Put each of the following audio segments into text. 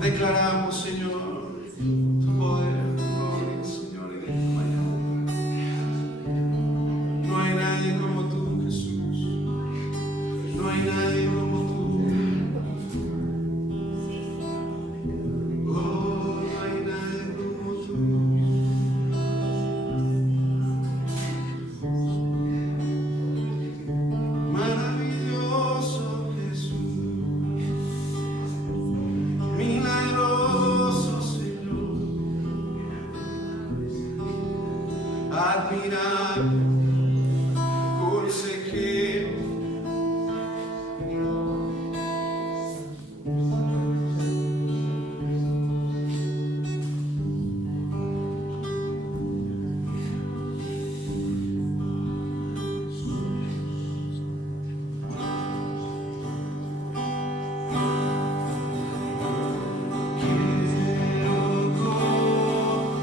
Declaramos, Señor, tu poder, tu gloria, Señor, en esta mañana. No hay nadie como tú, Jesús. No hay nadie como tú. Oh, no hay nadie como tú. Maravilloso Jesús. Milagroso Señor, admirable, consejero,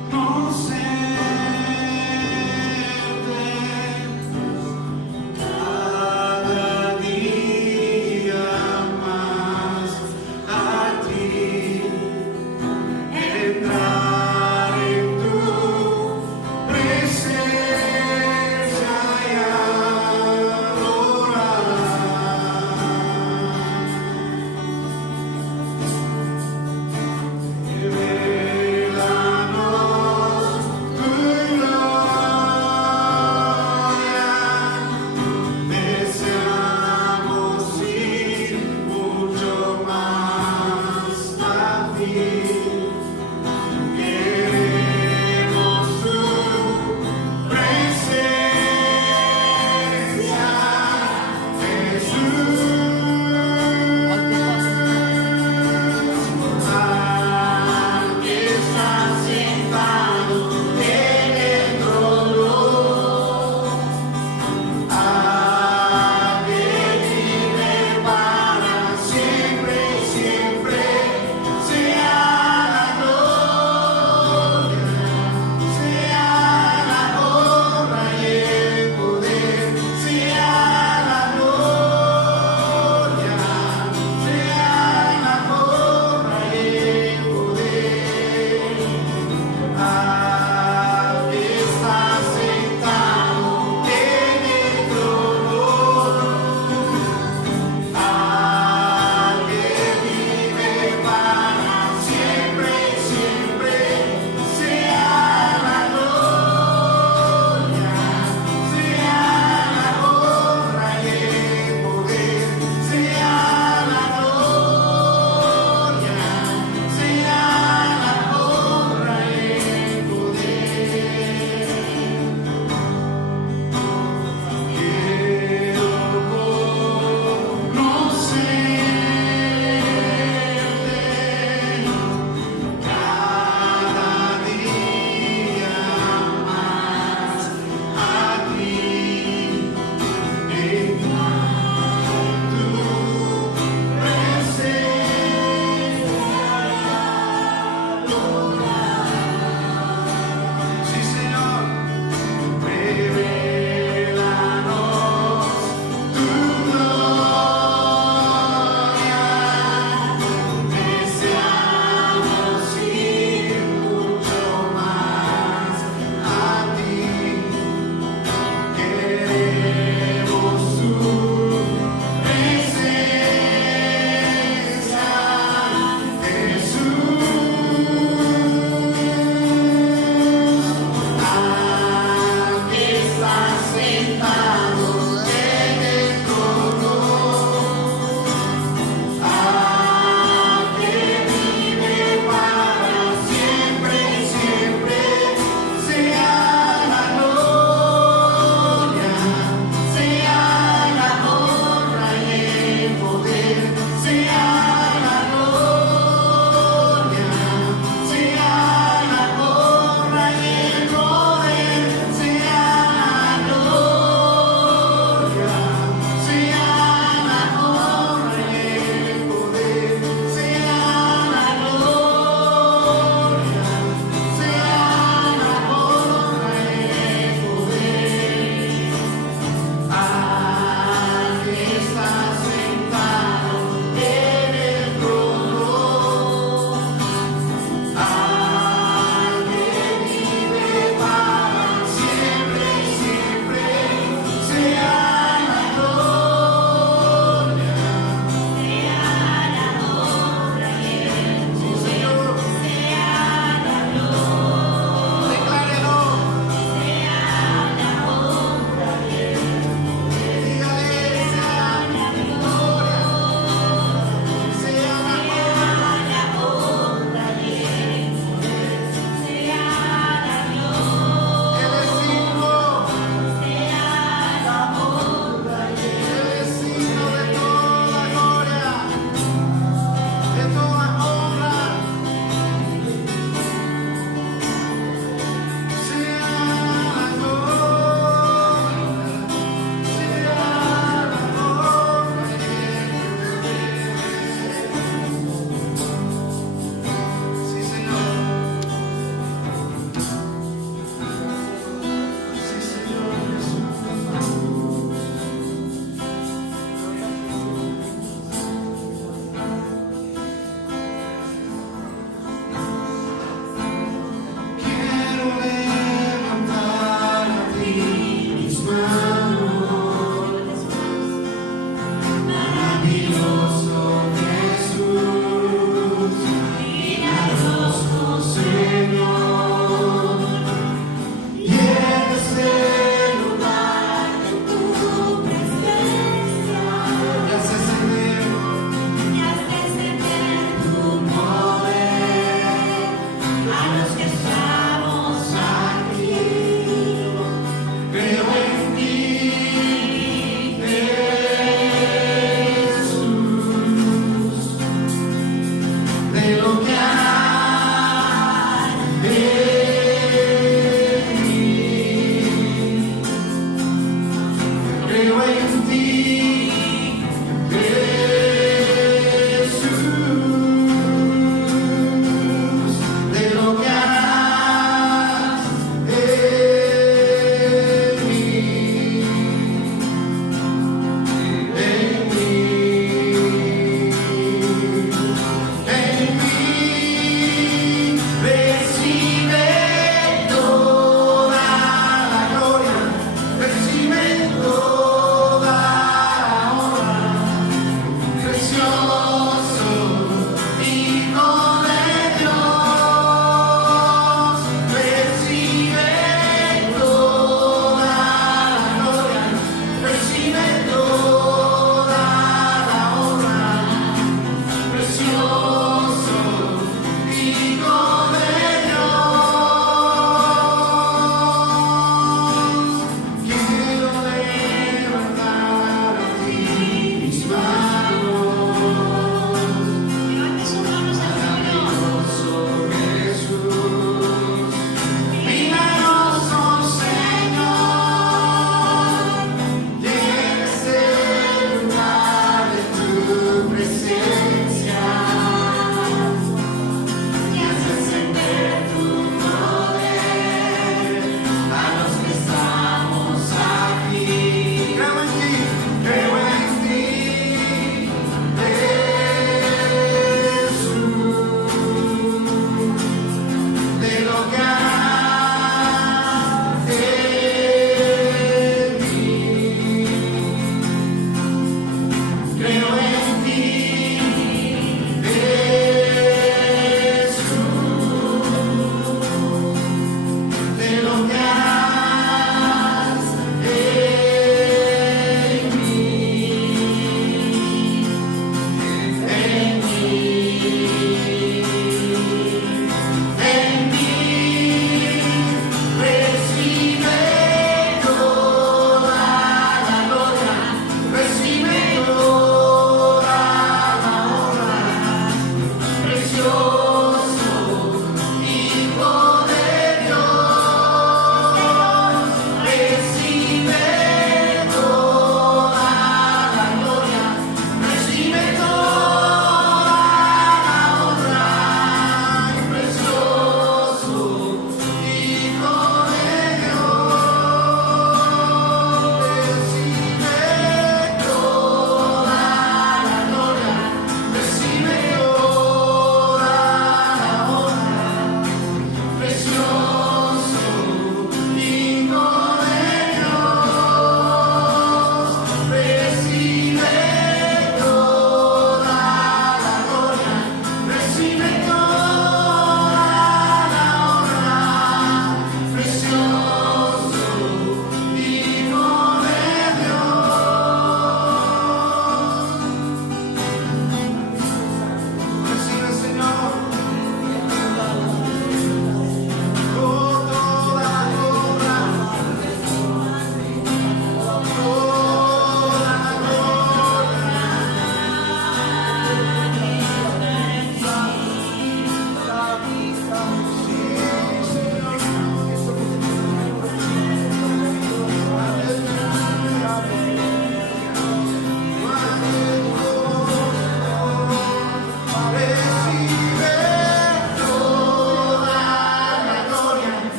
conocerte.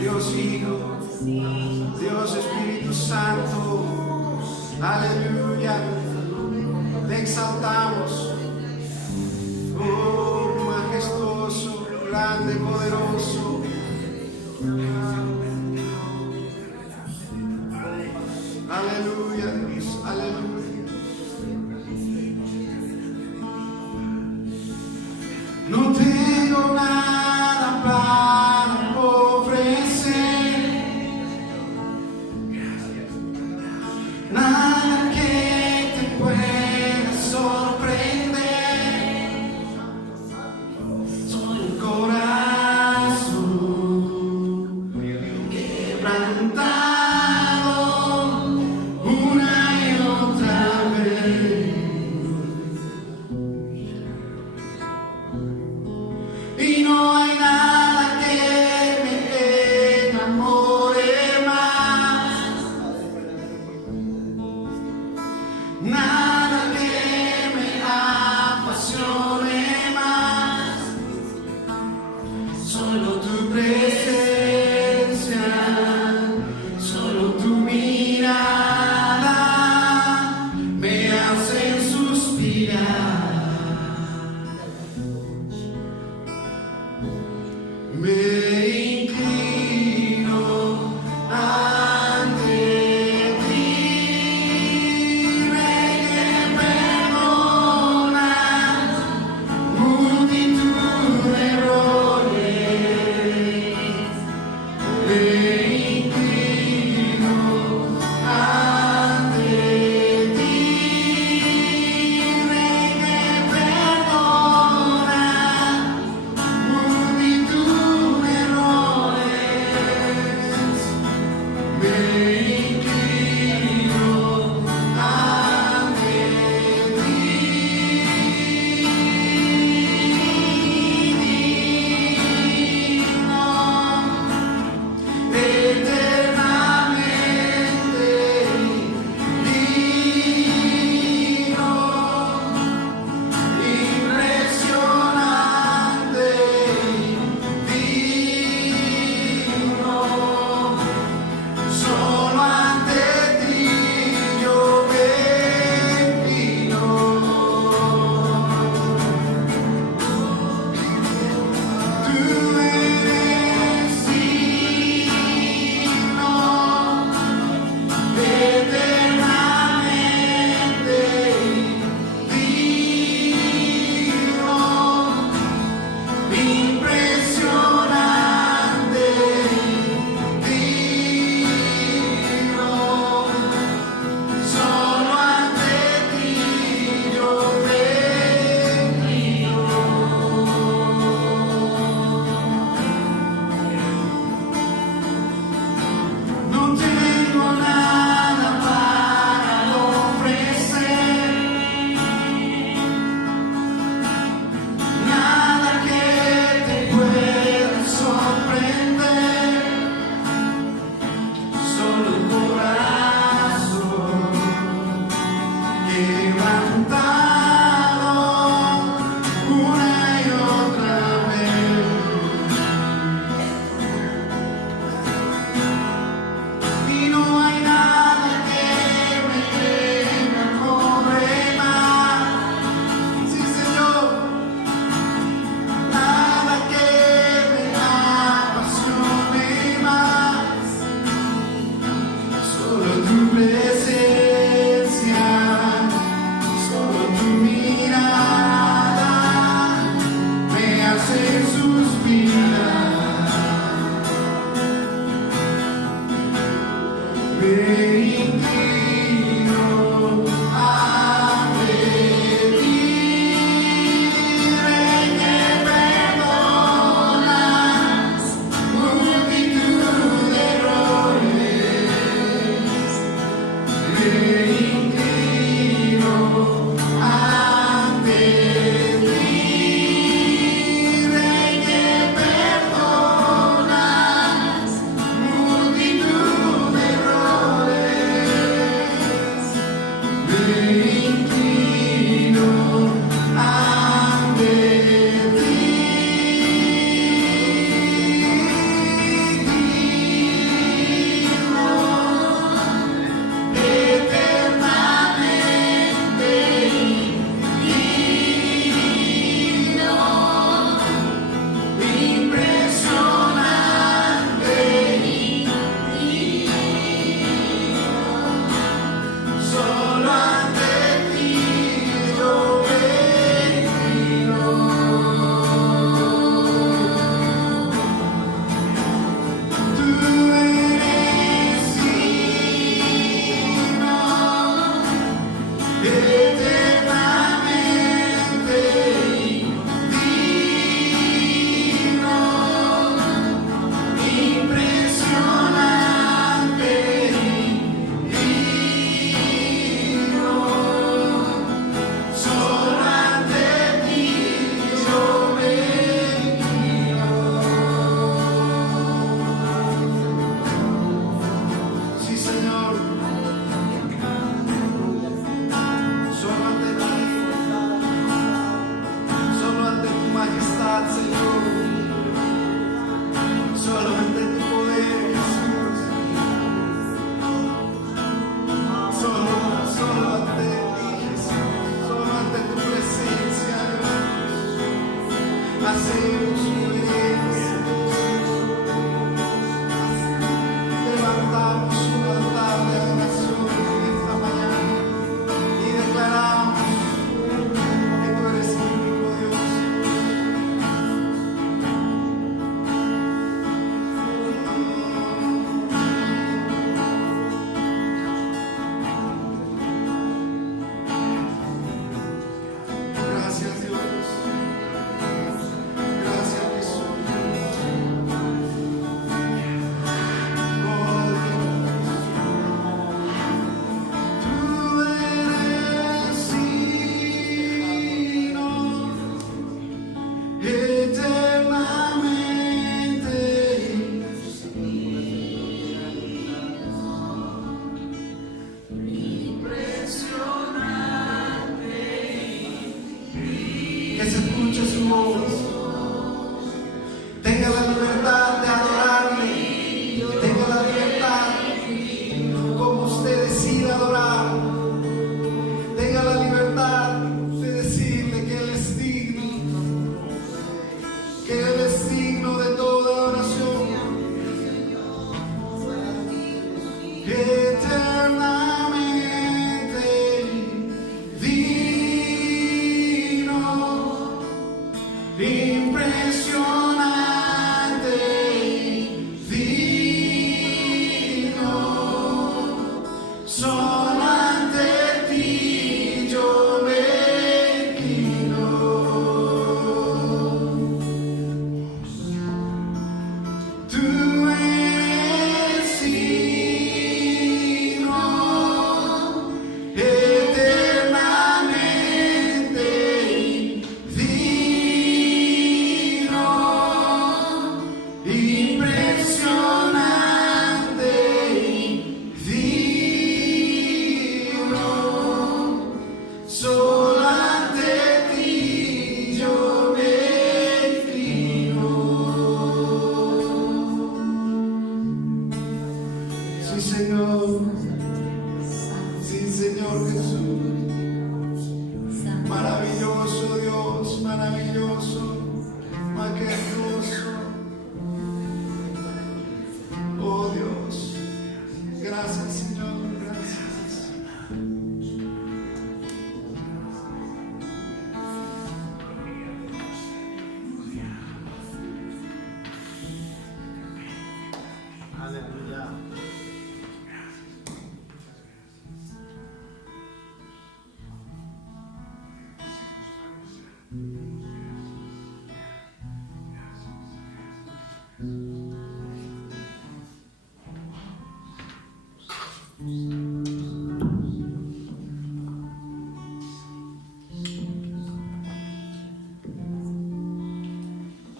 Dios Hijo, Dios Espíritu Santo, aleluya, te exaltamos, oh majestuoso, grande, poderoso. Aleluya, Dios, aleluya. No tengo nada para ofrecer, nada que te pueda sorprender. Soy un corazón quebrantado una y otra vez. Y no hay nada que me enamore más, nada que me apasione más, solo tu presencia, solo tu mirada me hace suspirar. Me inclino ante ti, Rey que perdona multitud de errores. Me inclino ante ti, Rey que perdona multitud de errores. Me inclino ante ti, digno, eternamente digno, impresionante, digno. Solo ante ti yo me inclino. Tú eres digno, eternamente digno, impresionante, digno. Solo ante ti yo me inclino. No tengo nada para ofrecer, nada que te pueda sorprender, solo un corazón quebrantado una y otra vez. Y no hay nada que me enamore más, sí Señor, nada que me apasione más, solo tu presencia, solo tu mirada me hace suspirar. Me inclino ante ti, Rey que perdonas multitud de errores. Me inclino ante ti, Rey que perdonas multitud de errores.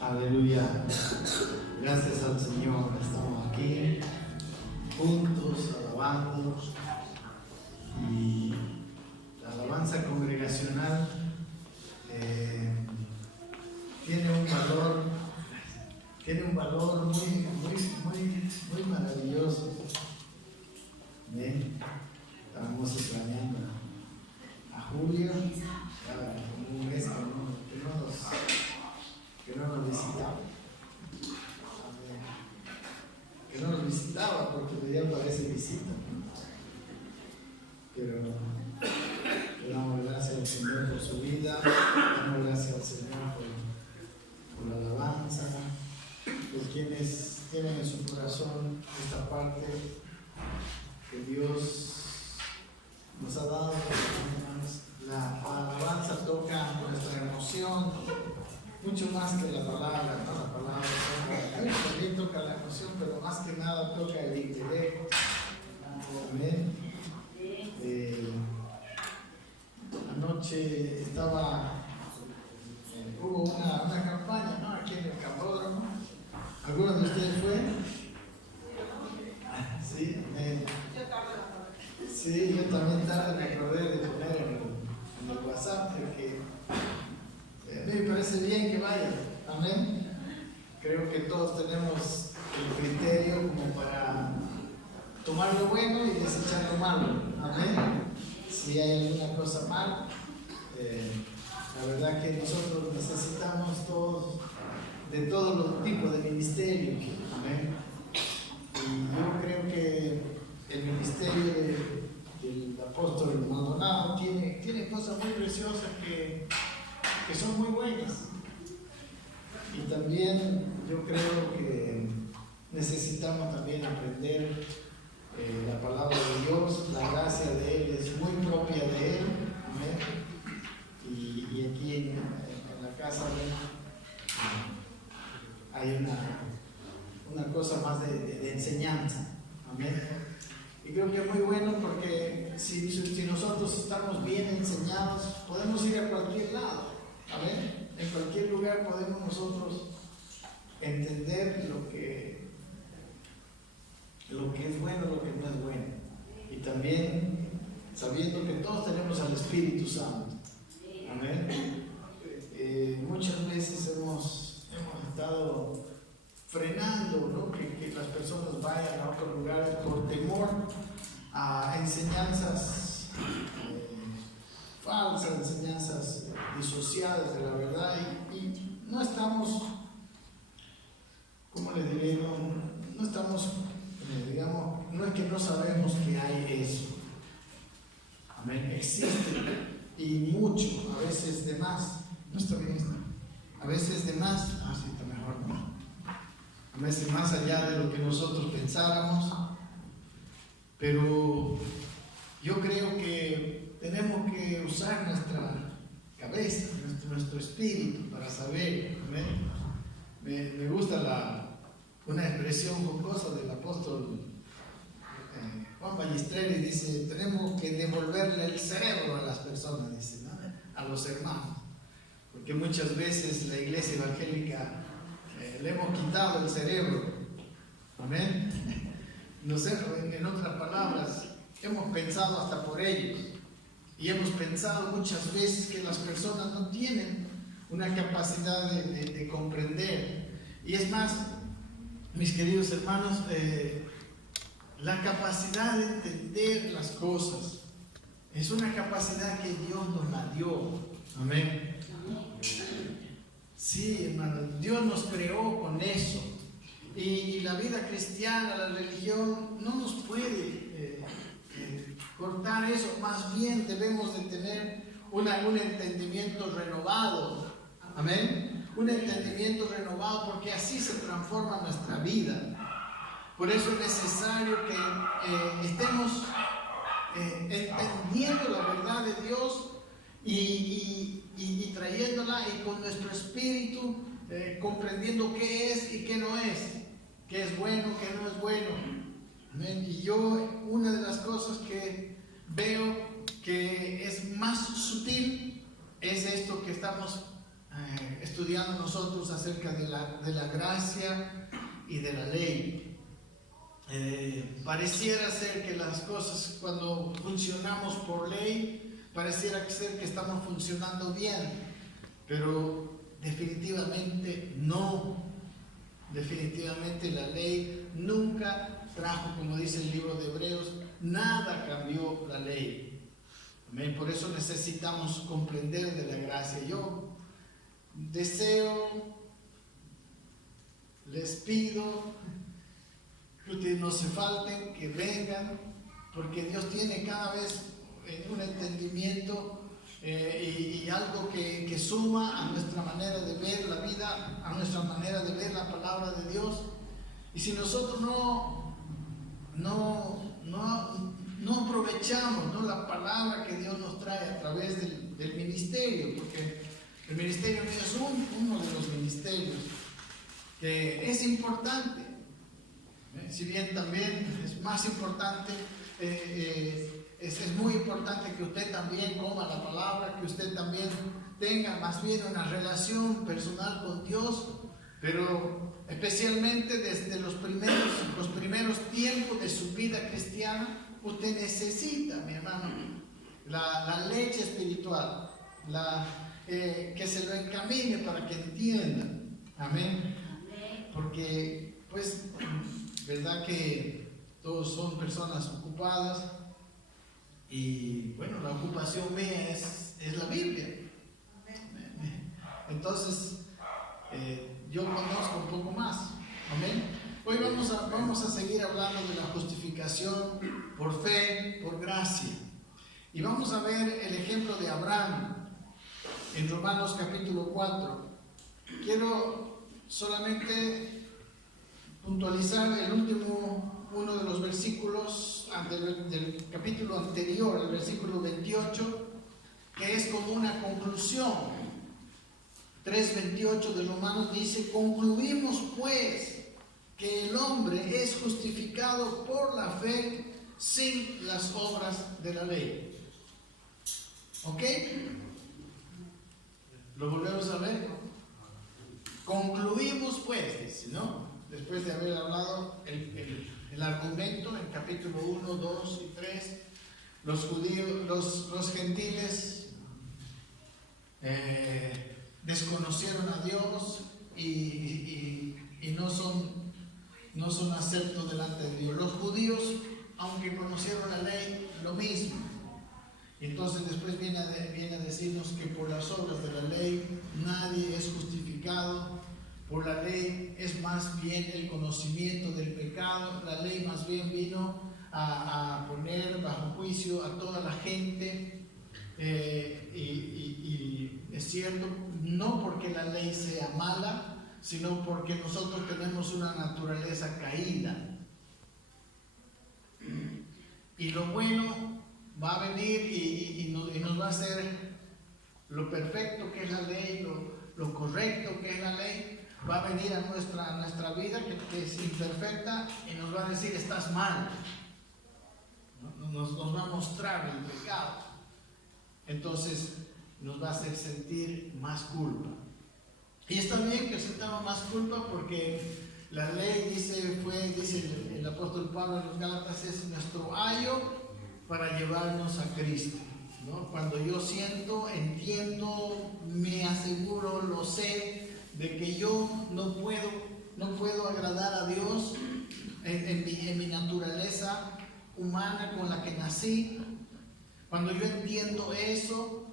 Aleluya. Gracias al Señor. Estamos aquí juntos, alabando. Y la alabanza congregacional tiene un valor muy maravilloso. Estábamos extrañando a Julio, como un mes que no nos visitaba. Que no nos visitaba porque le dieron parece visita. Pero le damos gracias al Señor por su vida, damos gracias al Señor por la alabanza, por quienes tienen en su corazón esta parte que Dios nos ha dado. La alabanza toca nuestra emoción, mucho más que la palabra, ¿no? La palabra también toca la emoción, pero más que nada toca el intelecto. Amén. Anoche hubo una campaña, ¿no? Aquí en el Campódromo. ¿Alguno de ustedes fue? Sí, sí, yo también tarde me acordé de poner en el WhatsApp que a mí me parece bien que vayan. Amén. Creo que todos tenemos el criterio como para tomar lo bueno y desechar lo malo. Amén. Si hay alguna cosa mal, la verdad que nosotros necesitamos de todos los tipos de ministerios. Amén. Y yo creo que el ministerio del apóstol Maldonado tiene cosas muy preciosas que son muy buenas. Y también yo creo que necesitamos también aprender la palabra de Dios. La gracia de Él es muy propia de Él. Amén. Y aquí en la casa hay una cosa más de enseñanza. Amén. Y creo que es muy bueno porque si nosotros estamos bien enseñados, podemos ir a cualquier lado. Amén. En cualquier lugar podemos nosotros entender lo que es bueno, lo que no es bueno. Y también sabiendo que todos tenemos al Espíritu Santo. Amén. Muchas veces hemos estado frenando, ¿no? que las personas vayan a otros lugares por temor a enseñanzas falsas, enseñanzas disociadas de la verdad, y no estamos, ¿cómo les diré? No estamos, digamos, no es que no sabemos que hay eso. Amén. Existe y mucho, a veces de más. No está bien esto. A veces de más. Sí, está mejor, ¿no? A veces más allá de lo que nosotros pensáramos. Pero yo creo que tenemos que usar nuestra cabeza, nuestro espíritu para saber. ¿Amén? Me gusta una expresión jocosa del apóstol Juan Ballesteri. Dice: tenemos que devolverle el cerebro a las personas, dice, ¿no? A los hermanos, porque muchas veces la iglesia evangélica le hemos quitado el cerebro. Amén. No sé, en otras palabras, hemos pensado hasta por ellos, y hemos pensado muchas veces que las personas no tienen una capacidad de comprender. Y es más, mis queridos hermanos, la capacidad de entender las cosas es una capacidad que Dios nos la dio. Amén. Sí, hermano, Dios nos creó con eso. Y la vida cristiana, la religión, no nos puede cortar eso. Más bien debemos de tener un entendimiento renovado. Amén. Un entendimiento renovado, porque así se transforma nuestra vida. Por eso es necesario que estemos entendiendo la verdad de Dios y trayéndola, y con nuestro espíritu comprendiendo qué es y qué no es, qué es bueno, qué no es bueno. Amén. Y yo, una de las cosas que veo que es más sutil es esto que estamos estudiando nosotros acerca de la gracia y de la ley. Pareciera ser que las cosas, cuando funcionamos por ley, pareciera ser que estamos funcionando bien, pero definitivamente no. Definitivamente la ley nunca trajo, como dice el libro de Hebreos, nada cambió la ley. Amén. Por eso necesitamos comprender de la gracia. Yo deseo, les pido que ustedes no se falten, que vengan, porque Dios tiene cada vez un entendimiento y algo que suma a nuestra manera de ver la vida, a nuestra manera de ver la palabra de Dios. Y si nosotros no aprovechamos, ¿no?, la palabra que Dios nos trae a través del ministerio, porque el ministerio mío es uno de los ministerios que es importante. Si bien también es más importante, es muy importante que usted también coma la palabra, que usted también tenga más bien una relación personal con Dios, pero especialmente desde los primeros tiempos de su vida cristiana, usted necesita, mi hermano, la leche espiritual, que se lo encamine para que entienda. Amén. Porque, pues, verdad que todos son personas ocupadas, y bueno, la ocupación mía es la Biblia. Entonces, yo conozco un poco más. Amén. Hoy vamos a seguir hablando de la justificación por fe, por gracia. Y vamos a ver el ejemplo de Abraham en Romanos capítulo 4. Quiero solamente puntualizar uno de los versículos del capítulo anterior, el versículo 28, que es como una conclusión. 3:28 de Romanos dice: concluimos pues que el hombre es justificado por la fe sin las obras de la ley. ¿Ok? ¿Lo volvemos a ver? Concluimos pues, dice, ¿no? Después de haber hablado el argumento en capítulo 1, 2 y 3, los judíos, los gentiles desconocieron a Dios y no son aceptos delante de Dios. Los judíos, aunque conocieron la ley, lo mismo. Y entonces después viene a decirnos que por las obras de la ley nadie es justificado. Por la ley es más bien el conocimiento del pecado. La ley más bien vino a poner bajo juicio a toda la gente. Y es cierto, no porque la ley sea mala, sino porque nosotros tenemos una naturaleza caída. Y lo bueno va a venir y nos va a hacer lo perfecto que es la ley, lo correcto que es la ley. Va a venir a nuestra vida que es imperfecta y nos va a decir: estás mal. Nos va a mostrar el pecado. Entonces nos va a hacer sentir más culpa. Y está bien que sintamos más culpa, porque la ley dice el apóstol Pablo en los Gálatas, es nuestro ayo para llevarnos a Cristo, ¿no? Cuando yo siento, entiendo, me aseguro, lo sé, de que yo no puedo agradar a Dios en mi naturaleza humana con la que nací. Cuando yo entiendo eso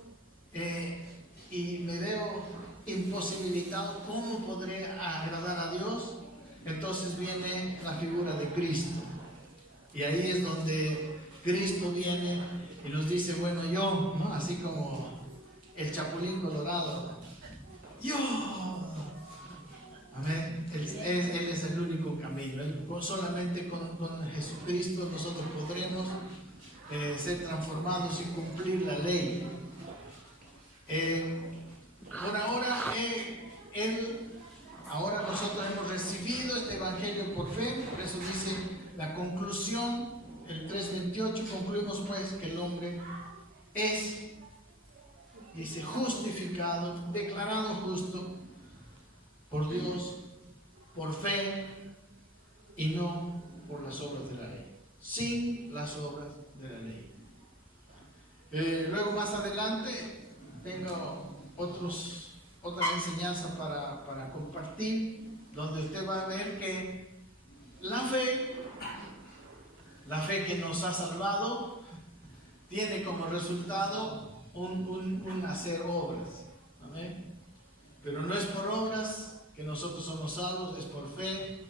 y me veo imposibilitado, ¿cómo podré agradar a Dios? Entonces viene la figura de Cristo. Y ahí es donde Cristo viene y nos dice: bueno, yo, ¿no? Así como el Chapulín Colorado, yo. Amén. Él es el único camino. Solamente con Jesucristo nosotros podremos ser transformados y cumplir la ley. Por ahora, ahora nosotros hemos recibido este evangelio por fe. Por eso dice la conclusión, el 3:28, concluimos pues que el hombre es, dice, justificado, declarado justo por Dios, por fe, y no por las obras de la ley, sin las obras de la ley. Luego más adelante tengo otra enseñanza para compartir, donde usted va a ver que la fe que nos ha salvado tiene como resultado un hacer obras. Amén. Pero no es por obras que nosotros somos salvos, es por fe.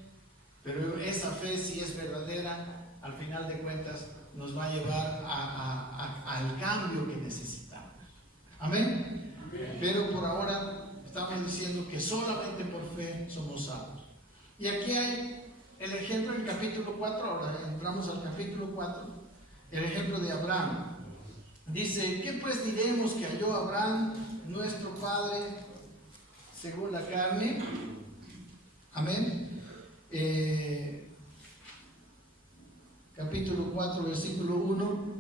Pero esa fe, si es verdadera, al final de cuentas nos va a llevar al cambio que necesitamos. Amén. Pero por ahora estamos diciendo que solamente por fe somos salvos. Y aquí hay el ejemplo del capítulo 4. Ahora entramos al capítulo 4, el ejemplo de Abraham. Dice: ¿qué pues diremos que halló Abraham, nuestro padre, según la carne? Amén. Capítulo 4, versículo 1.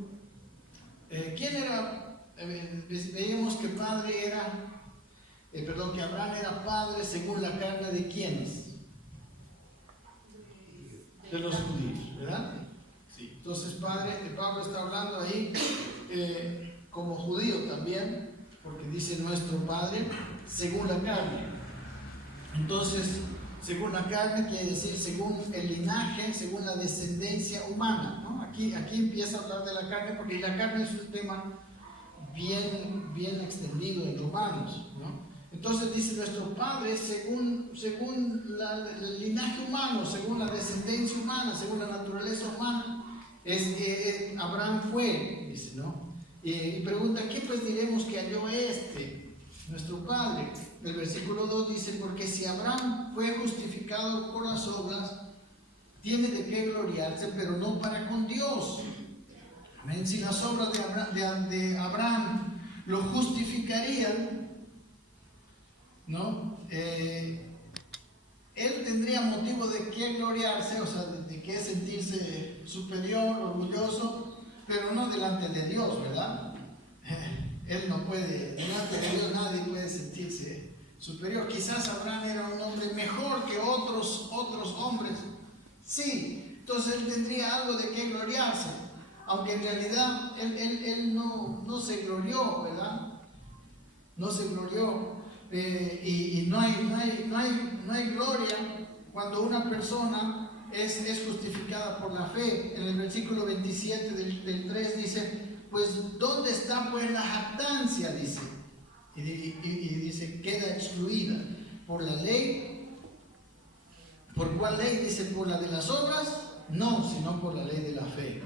¿Quién era? Veíamos que que Abraham era padre según la carne de ¿quiénes? De los judíos, ¿verdad? Sí. Entonces Pablo está hablando ahí como judío también, porque dice nuestro padre según la carne. Entonces, según la carne quiere decir según el linaje, según la descendencia humana, ¿no? Aquí empieza a hablar de la carne, porque la carne es un tema bien extendido en Romanos, ¿no? Entonces dice nuestro padre según el linaje humano, según la descendencia humana, según la naturaleza humana, Abraham fue, dice, ¿no? Y pregunta: ¿qué pues diremos que halló nuestro padre? El versículo 2 dice: porque si Abraham fue justificado por las obras, tiene de qué gloriarse, pero no para con Dios. Amén. Si las obras de Abraham lo justificarían, ¿no? Él tendría motivo de qué gloriarse, o sea, de qué sentirse superior, orgulloso, pero no delante de Dios, ¿verdad? Él no puede, delante de Dios nadie puede sentirse superior. Quizás Abraham era un hombre mejor que otros hombres, sí, entonces él tendría algo de qué gloriarse, aunque en realidad él no se glorió, ¿verdad? No se glorió. Y no hay gloria cuando una persona es justificada por la fe. En el versículo 27 del 3 dice: pues ¿dónde está pues la jactancia? Dice, y dice, queda excluida por la ley. ¿Por cuál ley? Dice, por la de las obras, No, sino por la ley de la fe.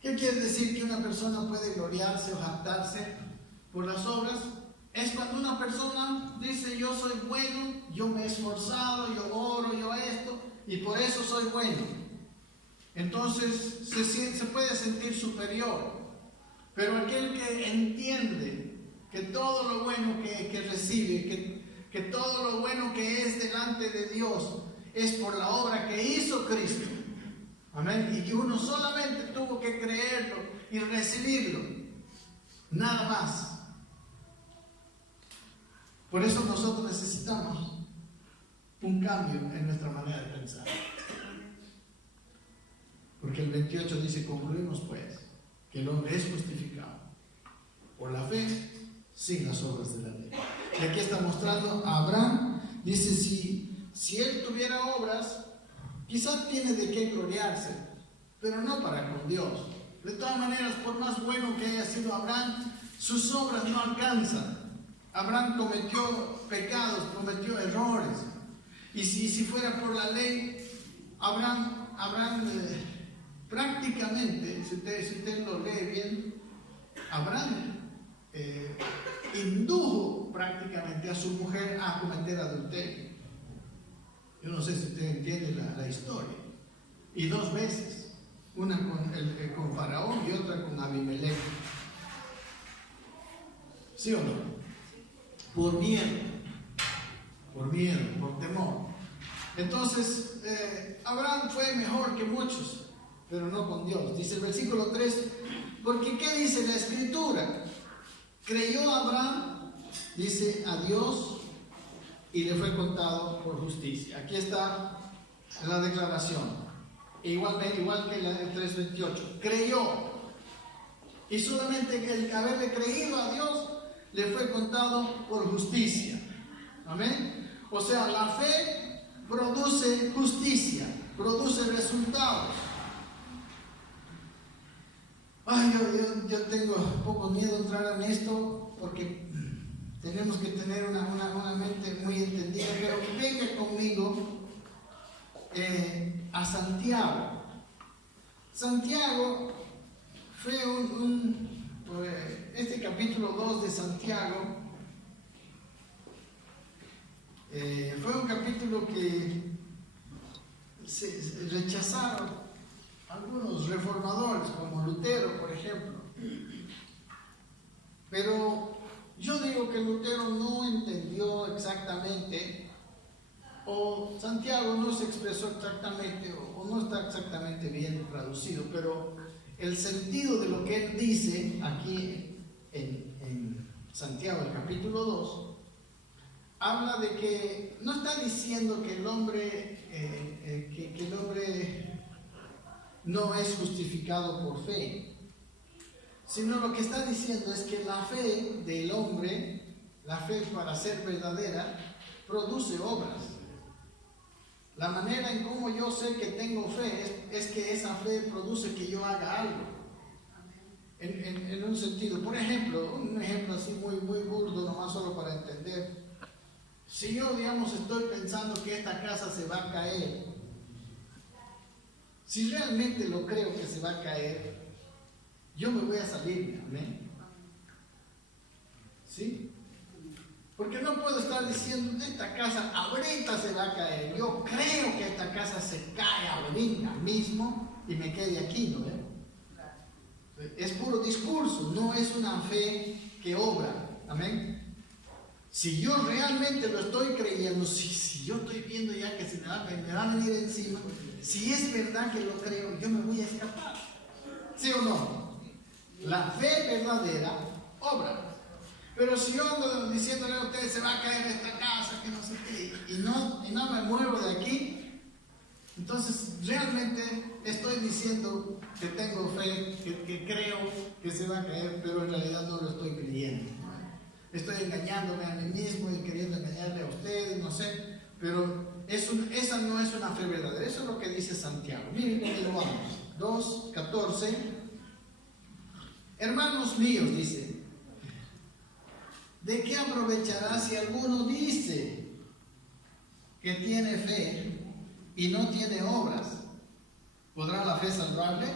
¿Qué quiere decir que una persona puede gloriarse o jactarse por las obras? Es cuando una persona dice: yo soy bueno, yo me he esforzado, yo oro, yo esto, y por eso soy bueno. Entonces se puede sentir superior. Pero aquel que entiende que todo lo bueno que recibe, que todo lo bueno que es delante de Dios es por la obra que hizo Cristo, amén, y que uno solamente tuvo que creerlo y recibirlo, nada más. Por eso nosotros necesitamos un cambio en nuestra manera de pensar. Porque el 28 dice: concluimos pues que el hombre es justificado por la fe sin las obras de la ley. Y aquí está mostrando a Abraham, dice: si él tuviera obras, quizás tiene de qué gloriarse, pero no para con Dios. De todas maneras, por más bueno que haya sido Abraham, sus obras no alcanzan. Abraham cometió pecados, cometió errores. Y si fuera por la ley, Abraham prácticamente, si usted lo lee bien, Abraham indujo prácticamente a su mujer a cometer adulterio. Yo no sé si usted entiende la historia. Y 2 veces, una con Faraón y otra con Abimelech. ¿Sí o no? Por miedo, por temor. Entonces, Abraham fue mejor que muchos, pero no con Dios. Dice el versículo 3, porque ¿qué dice la Escritura? Creyó Abraham, dice, a Dios, y le fue contado por justicia. Aquí está la declaración, igual que la del 3:28. Creyó, y solamente que el haberle creído a Dios le fue contado por justicia. Amén. O sea, la fe produce justicia, produce resultados. Ay, yo tengo un poco miedo de entrar en esto, porque tenemos que tener una mente muy entendida, pero que venga conmigo a Santiago. Santiago fue este capítulo 2 de Santiago fue un capítulo que se rechazaron algunos reformadores, como Lutero, por ejemplo. Pero yo digo que Lutero no entendió exactamente, o Santiago no se expresó exactamente, o no está exactamente bien traducido, pero el sentido de lo que él dice aquí en Santiago, el capítulo 2, habla de que no está diciendo que el hombre no es justificado por fe, sino lo que está diciendo es que la fe del hombre, la fe para ser verdadera, produce obras. La manera en cómo yo sé que tengo fe es que esa fe produce que yo haga algo. En un sentido, por ejemplo, un ejemplo así muy burdo, nomás solo para entender. Si yo, digamos, estoy pensando que esta casa se va a caer, si realmente lo creo que se va a caer, yo me voy a salir, amén. ¿Sí? Porque no puedo estar diciendo: esta casa ahorita se va a caer. Yo creo que esta casa se cae ahorita mismo y me quede aquí, ¿no? Es puro discurso, no es una fe que obra, amén. Si yo realmente lo estoy creyendo, si yo estoy viendo ya que se me va a venir encima, si es verdad que lo creo, yo me voy a escapar. ¿Sí o no? La fe verdadera obra. Pero si yo ando diciéndole a ustedes: se va a caer esta casa, que no sé qué, y no me muevo de aquí, entonces realmente estoy diciendo que tengo fe, que creo que se va a caer, pero en realidad no lo estoy creyendo. Estoy engañándome a mí mismo y queriendo engañarle a ustedes, no sé, pero esa no es una fe verdadera. Eso es lo que dice Santiago. Miren cómo lo vamos. 2:14. Hermanos míos, dice: ¿de qué aprovechará si alguno dice que tiene fe y no tiene obras? ¿Podrá la fe salvarle?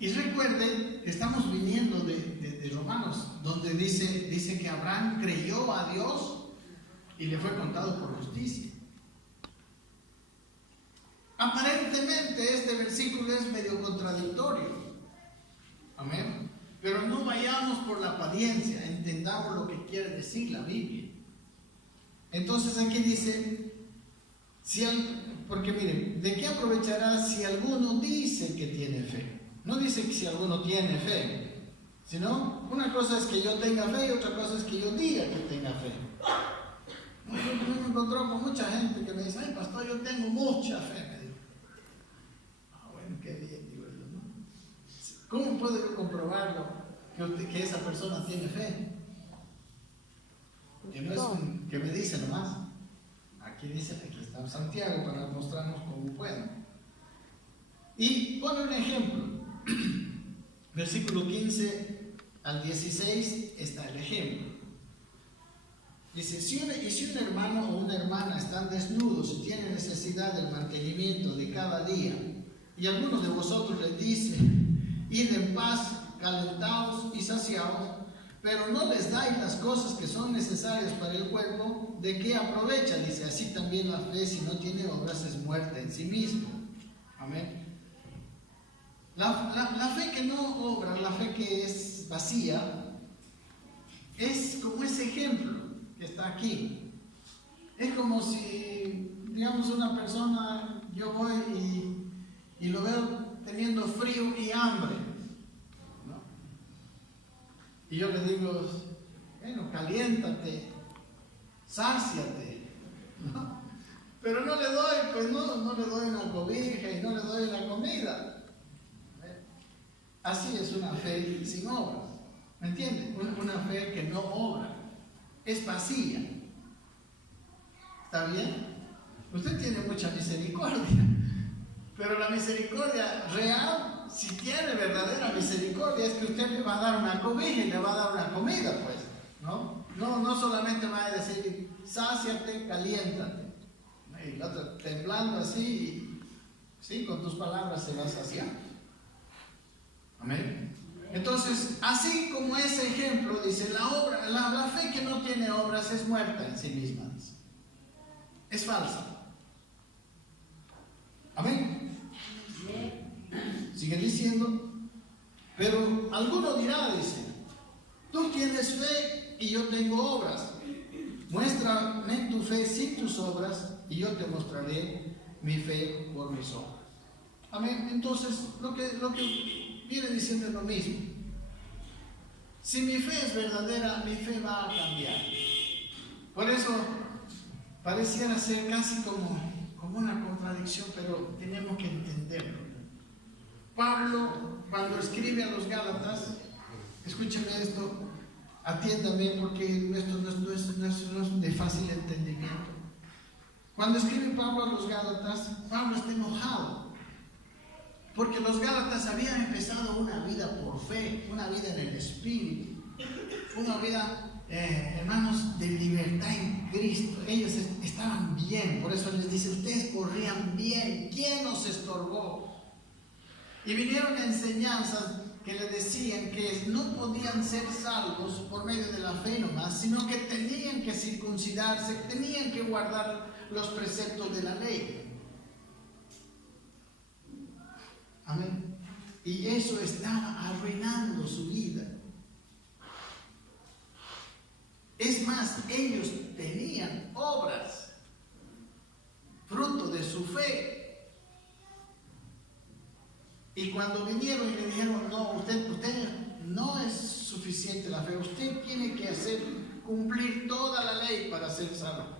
Y recuerden que estamos viniendo de Romanos, donde dice que Abraham creyó a Dios y le fue contado por justicia. Aparentemente este versículo es medio contradictorio. Amén. Pero no vayamos por la apariencia, entendamos lo que quiere decir la Biblia. Entonces aquí dice, porque miren, ¿de qué aprovechará si alguno dice que tiene fe? No dice que si alguno tiene fe, sino una cosa es que yo tenga fe y otra cosa es que yo diga que tenga fe. Yo me encontré con mucha gente que me dice, ay pastor, yo tengo mucha fe. Me digo, bueno, qué bien, digo yo, ¿no? ¿Cómo puedo yo comprobarlo que esa persona tiene fe? Que no es que me dice nomás. Aquí está Santiago para mostrarnos cómo pueden. Y pone un ejemplo. Versículo 15 al 16 está el ejemplo. Dice, si un hermano o una hermana están desnudos y tienen necesidad del mantenimiento de cada día, y alguno de vosotros les dice, id en paz, calentaos y saciaos, pero no les dais las cosas que son necesarias para el cuerpo, ¿de qué aprovecha? Dice, así también la fe, si no tiene obras, es muerta en sí misma. Amén. La fe que no obra, la fe que es vacía, es como ese ejemplo que está aquí. Es como si, digamos, una persona, yo voy y lo veo teniendo frío y hambre, ¿no? Y yo le digo, bueno, caliéntate, sáciate, ¿no? Pero no le doy, pues no le doy una cobija y no le doy la comida. Así es una fe sin obras, ¿me entiende? Una fe que no obra, es vacía. ¿Está bien? Usted tiene mucha misericordia, pero la misericordia real, si tiene verdadera misericordia, es que usted le va a dar una cobija y le va a dar una comida, pues, ¿no? No solamente va a decir, sáciate, caliéntate. Y el otro temblando así, sí, con tus palabras se va a saciar. Amén. Entonces, así como ese ejemplo dice, la fe que no tiene obras es muerta en sí misma, dice. Es falsa. Amén. Sigue diciendo, pero alguno dirá, dice, tú tienes fe y yo tengo obras. Muéstrame tu fe sin tus obras y yo te mostraré mi fe por mis obras. Amén. Entonces, lo que viene diciendo lo mismo. Si mi fe es verdadera, mi fe va a cambiar. Por eso pareciera ser casi como una contradicción, pero tenemos que entenderlo. Pablo, cuando escribe a los Gálatas, escúcheme esto, atiéndame porque esto no es de fácil entendimiento. Cuando escribe Pablo a los Gálatas, Pablo está enojado. Porque los Gálatas habían empezado una vida por fe, una vida en el Espíritu, una vida, hermanos, de libertad en Cristo. Ellos estaban bien, por eso les dice, ustedes corrían bien, ¿quién nos estorbó? Y vinieron enseñanzas que le decían que no podían ser salvos por medio de la fe nomás, sino que tenían que circuncidarse, tenían que guardar los preceptos de la ley. Amén. Y eso estaba arruinando su vida. Es más, ellos tenían obras, fruto de su fe. Y cuando vinieron y le dijeron, no, usted no es suficiente la fe, usted tiene que cumplir toda la ley para ser salvo.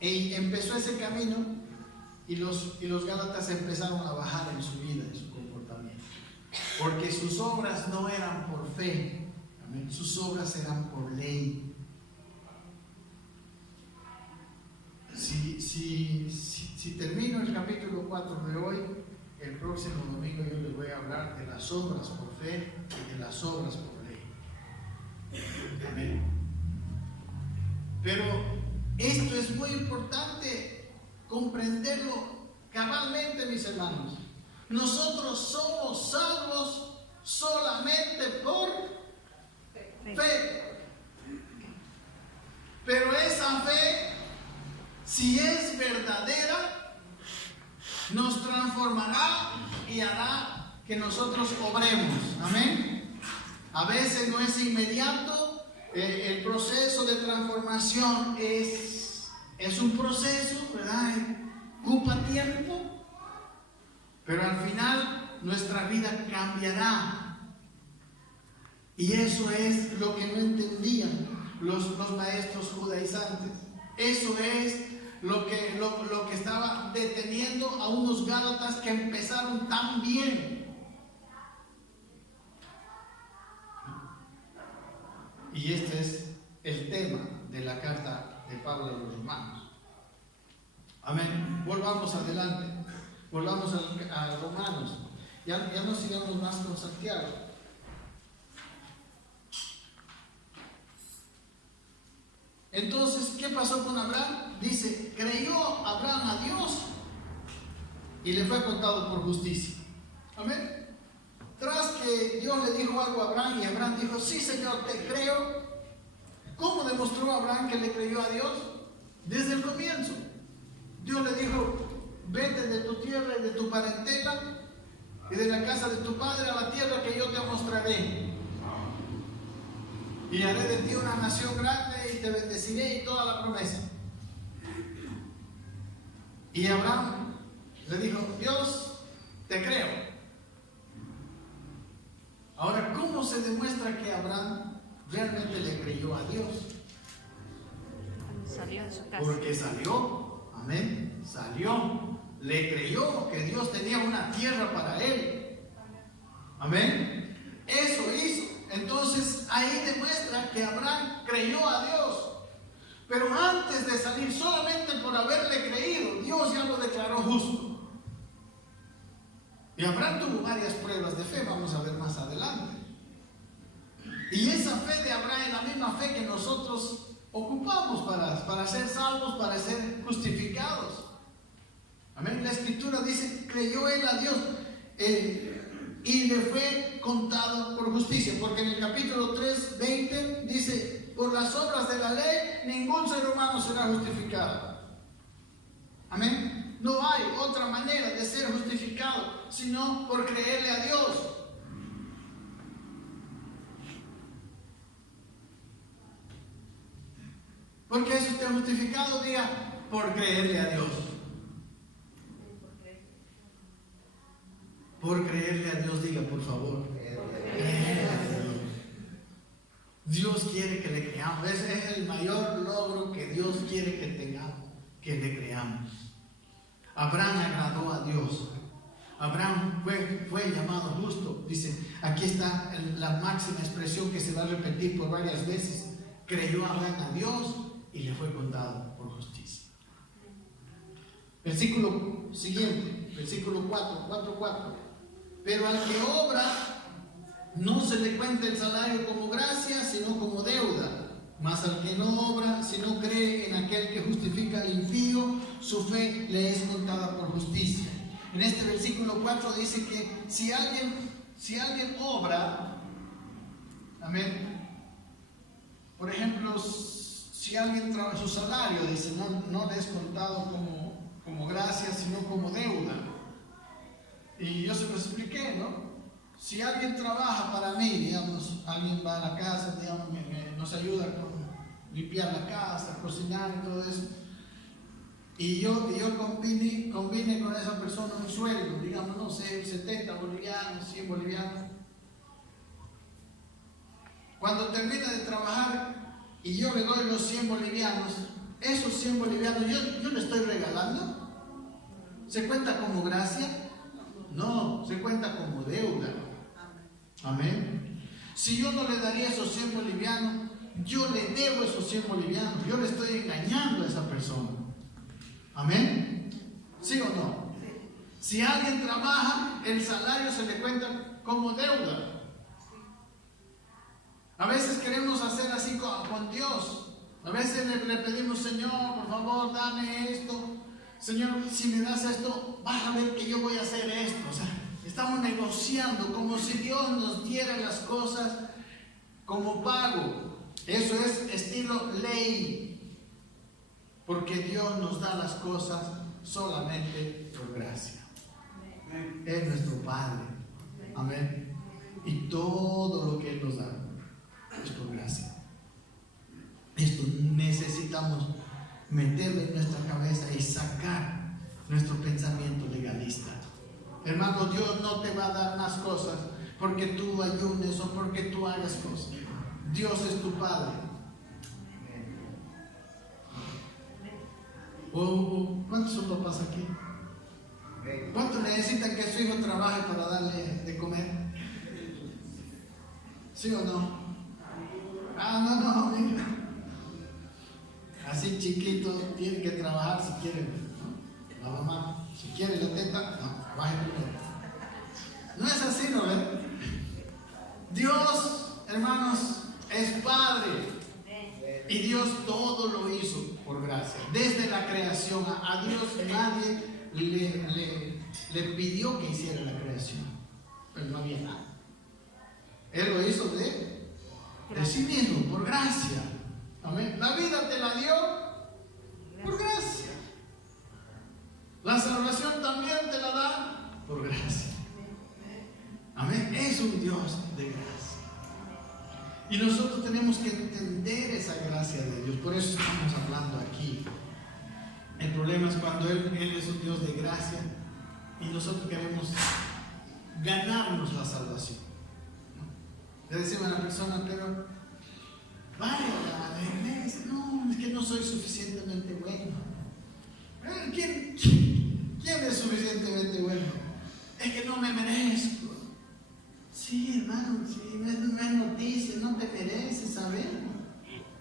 Y empezó ese camino. Y los Gálatas empezaron a bajar en su vida, en su comportamiento. Porque sus obras no eran por fe. Amén. Sus obras eran por ley. Si termino el capítulo 4 de hoy, el próximo domingo yo les voy a hablar de las obras por fe y de las obras por ley. Amén. Pero esto es muy importante comprenderlo cabalmente, mis hermanos. Nosotros somos salvos solamente por fe. Pero esa fe, si es verdadera, nos transformará y hará que nosotros obremos. Amén. A veces no es inmediato. El proceso de transformación es un proceso, ¿verdad? Ocupa tiempo. Pero al final nuestra vida cambiará. Y eso es lo que no entendían los maestros judaizantes. Eso es lo que estaba deteniendo a unos gálatas que empezaron tan bien. Y este es el tema de la carta de Pablo a los romanos. Amén. Volvamos adelante. Volvamos a Romanos. Ya no sigamos más con Santiago. Entonces, ¿qué pasó con Abraham? Dice, creyó Abraham a Dios y le fue contado por justicia. Amén. Tras que Dios le dijo algo a Abraham y Abraham dijo, sí Señor, te creo. ¿Cómo demostró Abraham que le creyó a Dios? Desde el comienzo. Dios le dijo, vete de tu tierra y de tu parentela y de la casa de tu padre a la tierra que yo te mostraré. Y haré de ti una nación grande y te bendeciré, y toda la promesa. Y Abraham le dijo, Dios, te creo. Ahora, ¿cómo se demuestra que Abraham realmente le creyó a Dios? Salió de su casa. Porque salió, amén, salió, le creyó que Dios tenía una tierra para él. Amén. Eso hizo. Entonces ahí demuestra que Abraham creyó a Dios. Pero antes de salir, solamente por haberle creído, Dios ya lo declaró justo. Y Abraham tuvo varias pruebas de fe, vamos a ver más adelante. Y esa fe de Abraham es la misma fe que nosotros ocupamos para ser salvos, para ser justificados. Amén. La escritura dice, creyó él a Dios y le fue contado por justicia, porque en el capítulo 3, 20 dice, por las obras de la ley ningún ser humano será justificado. Amén. No hay otra manera de ser justificado sino por creerle a Dios. ¿Por qué es usted justificado? Diga, por creerle a Dios. Por creerle a Dios, diga por favor. Creerle a Dios. Dios quiere que le creamos. Ese es el mayor logro que Dios quiere que tengamos, que le creamos. Abraham agradó a Dios. Abraham fue llamado justo. Dice, aquí está la máxima expresión que se va a repetir por varias veces. Creyó Abraham a Dios y le fue contado por justicia. Versículo siguiente, versículo 4:4. Pero al que obra, no se le cuenta el salario como gracia, sino como deuda. Mas al que no obra, si no cree en aquel que justifica al impío, su fe le es contada por justicia. En este versículo 4 dice que si alguien obra, amén. Por ejemplo, si alguien trabaja su salario, dice, no le es contado como gracia, sino como deuda. Y yo se los expliqué, ¿no? Si alguien trabaja para mí, digamos, alguien va a la casa, digamos, nos ayuda con limpiar la casa, cocinar y todo eso, y yo combine con esa persona un sueldo, digamos, no sé, 70 bolivianos, 100 bolivianos. Cuando termina de trabajar y yo le doy los 100 bolivianos, esos 100 bolivianos yo le estoy regalando. ¿Se cuenta como gracia? No, se cuenta como deuda. Amén. Si yo no le daría esos 100 bolivianos, yo le debo esos 100 bolivianos. Yo le estoy engañando a esa persona. Amén. ¿Sí o no? Si alguien trabaja, el salario se le cuenta como deuda. A veces queremos hacer así con Dios. A veces le pedimos, Señor, por favor, dame esto. Señor, si me das esto, vas a ver que yo voy a hacer esto. O sea, estamos negociando como si Dios nos diera las cosas como pago. Eso es estilo ley. Porque Dios nos da las cosas solamente por gracia. Es nuestro Padre. Amén. Y todo lo que Él nos da es por gracia. Esto necesitamos meterlo en nuestra cabeza y sacar nuestro pensamiento legalista. Hermano, Dios no te va a dar más cosas porque tú ayunes o porque tú hagas cosas. Dios es tu Padre. ¿Cuántos son papás aquí? ¿Cuántos necesitan que su hijo trabaje para darle de comer? ¿Sí o no? No, mira. Así chiquito, tiene que trabajar si quiere, ¿no? La mamá, si quiere la teta, no, baje primero. No es así, ¿no ven? Dios, hermanos, es Padre. Y Dios todo lo hizo por gracia. Desde la creación, a Dios nadie le pidió que hiciera la creación. Pero no había nada. Él lo hizo de sí mismo, por gracia. Amén. La vida te la dio por gracia. La salvación también te la da por gracia. Amén. Es un Dios de gracia. Y nosotros tenemos que entender esa gracia de Dios. Por eso estamos hablando aquí. El problema es cuando Él es un Dios de gracia y nosotros queremos ganarnos la salvación. Le decimos a la persona, pero vaya a la iglesia. No, es que no soy suficientemente bueno. ¿Quién es suficientemente bueno? Es que no me merezco. Sí, hermano, sí, no es noticia, no te mereces, ¿sabes?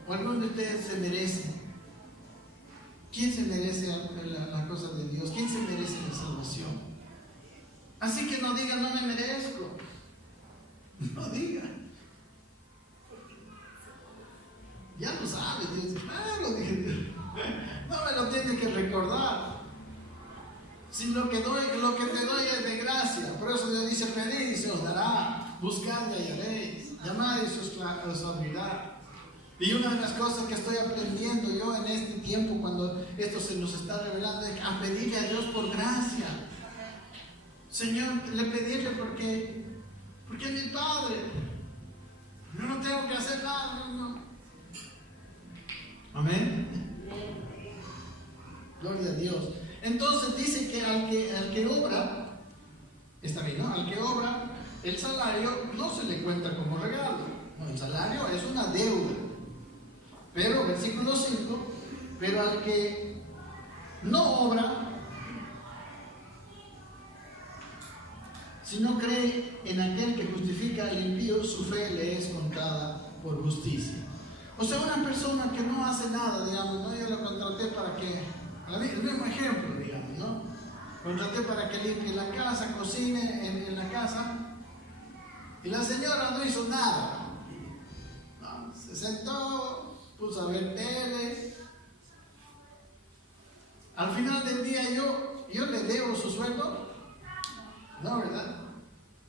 ¿O alguno de ustedes se merece? ¿Quién se merece la cosa de Dios? ¿Quién se merece la salvación? Así que no diga, no me merezco. No diga. Ya lo sabes, Dios. No me lo tienes que recordar. Si lo que te doy es de gracia. Por eso Dios dice, pedid y se os dará, buscad y hallaréis, llamad y se os abrirá. Y una de las cosas que estoy aprendiendo yo en este tiempo, cuando esto se nos está revelando, es a pedirle a Dios por gracia. Señor, le pedirle porque es mi Padre. Yo no tengo que hacer nada. No. Amén. Gloria a Dios. Entonces dice que al que obra, está bien, ¿no? Al que obra, el salario no se le cuenta como regalo. No, el salario es una deuda. Pero, versículo 5, pero al que no obra, si no cree en aquel que justifica al impío, su fe le es contada por justicia. O sea, una persona que no hace nada, digamos, ¿no? Yo lo contraté para que, el mismo ejemplo, digamos, ¿no? Contraté para que limpie la casa, cocine en la casa, y la señora no hizo nada. No, se sentó, puso a ver tele. Al final del día yo le debo su sueldo, ¿no, verdad?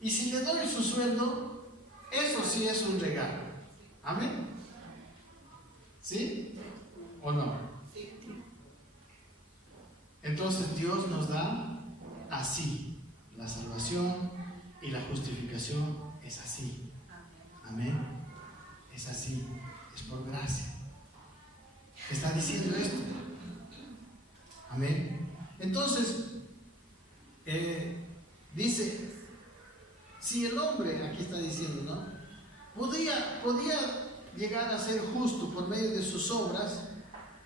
Y si le doy su sueldo, eso sí es un regalo. ¿Amén? ¿Sí? ¿O no? Entonces Dios nos da así. La salvación y la justificación es así. Amén. Es así. Es por gracia. Está diciendo esto. Amén. Entonces, dice, si el hombre, aquí está diciendo, ¿no? Podía llegar a ser justo por medio de sus obras,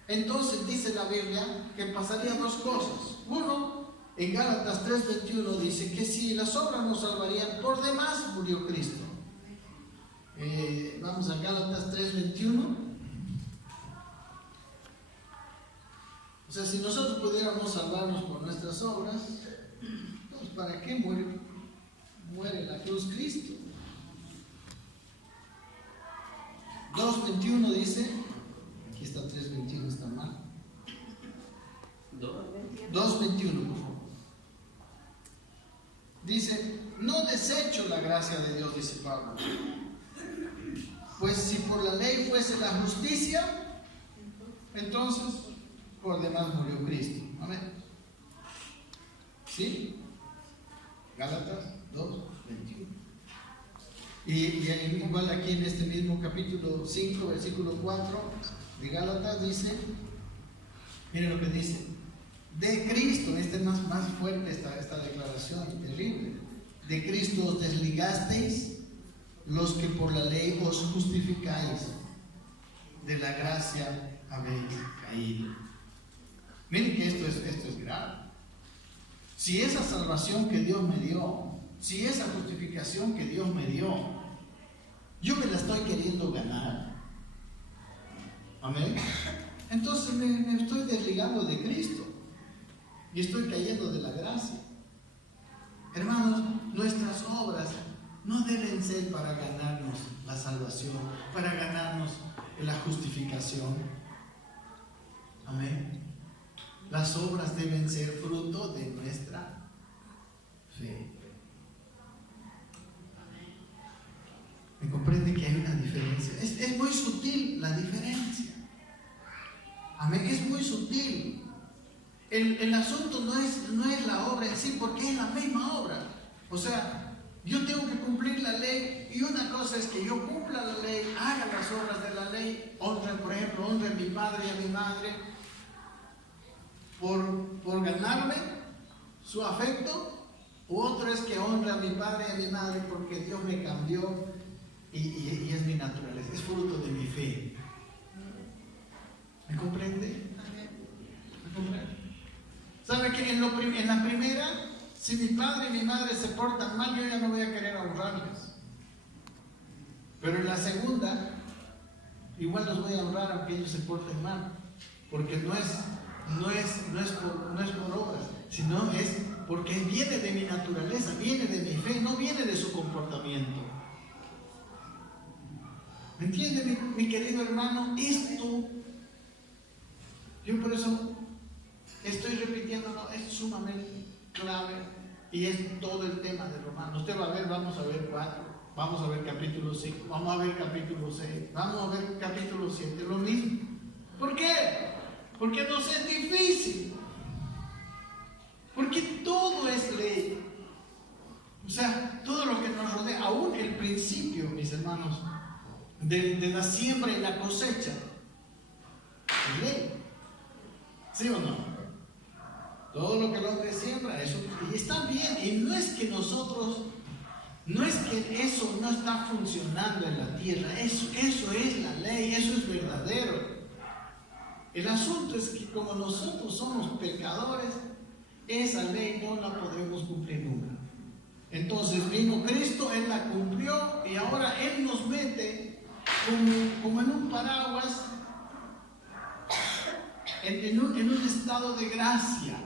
entonces dice la Biblia que pasarían dos cosas. Uno, en Gálatas 3:21 dice que si las obras nos salvarían, por demás murió Cristo. Vamos a Gálatas 3:21. O sea, si nosotros pudiéramos salvarnos por nuestras obras, pues ¿para qué muere en la cruz Cristo? 2:21 dice, aquí está 3:21, está mal. 2:21, por favor. Dice, no desecho la gracia de Dios, dice Pablo. Pues si por la ley fuese la justicia, entonces por demás murió Cristo. Amén. ¿Sí? Gálatas 2:21. Y igual aquí en este mismo capítulo 5, versículo 4 de Gálatas dice, miren lo que dice, de Cristo, este es más fuerte esta declaración, terrible, de Cristo os desligasteis los que por la ley os justificáis, de la gracia habéis caído. Miren que esto es grave. Si esa salvación que Dios me dio, si esa justificación que Dios me dio, yo me la estoy queriendo ganar, amén, entonces me estoy desligando de Cristo y estoy cayendo de la gracia. Hermanos, nuestras obras no deben ser para ganarnos la salvación, para ganarnos la justificación, amén. Las obras deben ser fruto de nuestra fe. ¿Me comprende que hay una diferencia? Es muy sutil la diferencia. Amén, es muy sutil. El asunto no es la obra en sí, porque es la misma obra. O sea, yo tengo que cumplir la ley, y una cosa es que yo cumpla la ley, haga las obras de la ley, honre, por ejemplo, honre a mi padre y a mi madre, por ganarme su afecto, u otro es que honre a mi padre y a mi madre porque Dios me cambió y es mi naturaleza, es fruto de mi fe. ¿Me comprende? ¿Me comprende? ¿Sabe que en la primera, si mi padre y mi madre se portan mal, yo ya no voy a querer honrarles? Pero en la segunda, igual los voy a honrar aunque ellos se porten mal, porque no es por obras, sino es porque viene de mi naturaleza, viene de mi fe, no viene de su comportamiento. ¿Me entiende, mi querido hermano? Esto, yo por eso estoy repitiéndolo, es sumamente clave y es todo el tema de Romanos. Usted va a ver, vamos a ver 4, vamos a ver capítulo 5, vamos a ver capítulo 6, vamos a ver capítulo 7, lo mismo. ¿Por qué? Porque nos es difícil. Porque todo es ley. O sea, todo lo que nos rodea, aún el principio, mis hermanos, de la siembra y la cosecha, es ley. ¿Sí o no? Todo lo que el hombre siembra, eso, y está bien. Y no es que nosotros, no es que eso no está funcionando en la tierra, eso es la ley, eso es verdadero. El asunto es que como nosotros somos pecadores, esa ley no la podremos cumplir nunca. Entonces vino Cristo, Él la cumplió y ahora Él nos mete como en un paraguas, en un estado de gracia.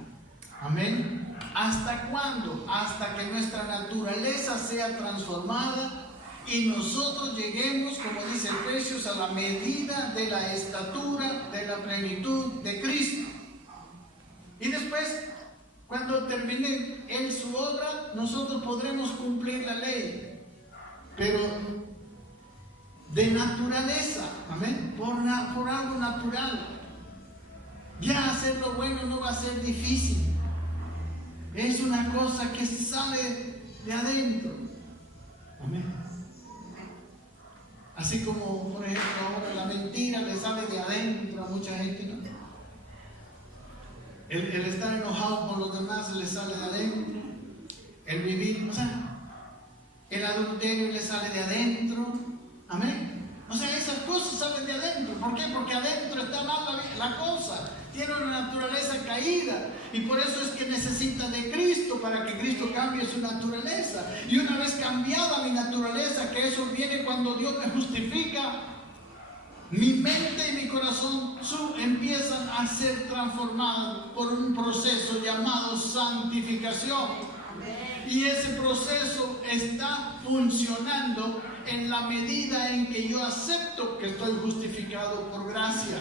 Amén. ¿Hasta cuándo? Hasta que nuestra naturaleza sea transformada y nosotros lleguemos, como dice Efesios, a la medida de la estatura de la plenitud de Cristo. Y después, cuando termine Él su obra, nosotros podremos cumplir la ley, pero de naturaleza, amén, por algo natural. Ya hacer lo bueno no va a ser difícil, es una cosa que sale de adentro, amén. Así como, por ejemplo, ahora la mentira le sale de adentro a mucha gente, ¿no? El estar enojado con los demás le sale de adentro. El vivir, o sea, el adulterio le sale de adentro. Amén. O sea, esas cosas salen de adentro. ¿Por qué? Porque adentro está mal la cosa. Tiene una naturaleza caída. Y por eso es que necesita de Cristo, para que Cristo cambie su naturaleza. Y una vez cambiada mi naturaleza, que eso viene cuando Dios me justifica, mi mente y mi corazón empiezan a ser transformados por un proceso llamado santificación. Y ese proceso está funcionando en la medida en que yo acepto que estoy justificado por gracia.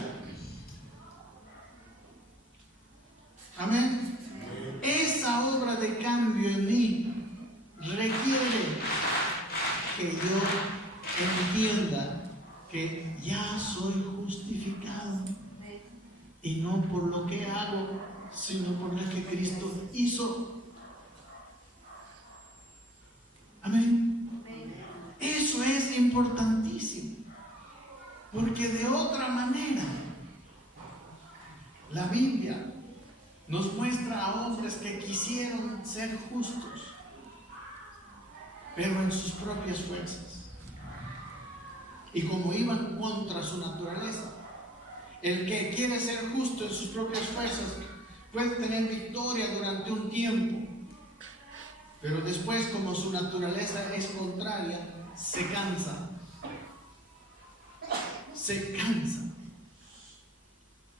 Amén. sino por la que Cristo hizo. Amén. Eso es importantísimo, porque de otra manera la Biblia nos muestra a hombres que quisieron ser justos, pero en sus propias fuerzas, y como iban contra su naturaleza. El que quiere ser justo en sus propias fuerzas puede tener victoria durante un tiempo, pero después, como su naturaleza es contraria, se cansa. Se cansa.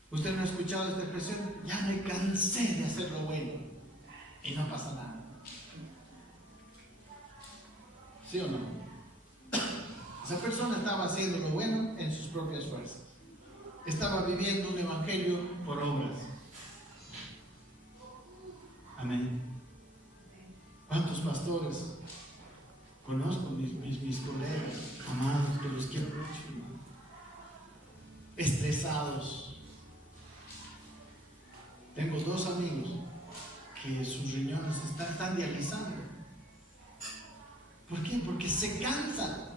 Usted no ha escuchado esta expresión: ya me cansé de hacer lo bueno, y no pasa nada. ¿Sí o no? Esa persona estaba haciendo lo bueno en sus propias fuerzas. Estaba viviendo un evangelio por obras. Amén. ¿Cuántos pastores conozco, mis colegas amados, que los quiero mucho, hermano? Estresados. Tengo 2 amigos que sus riñones están dializando. ¿Por qué? Porque se cansan.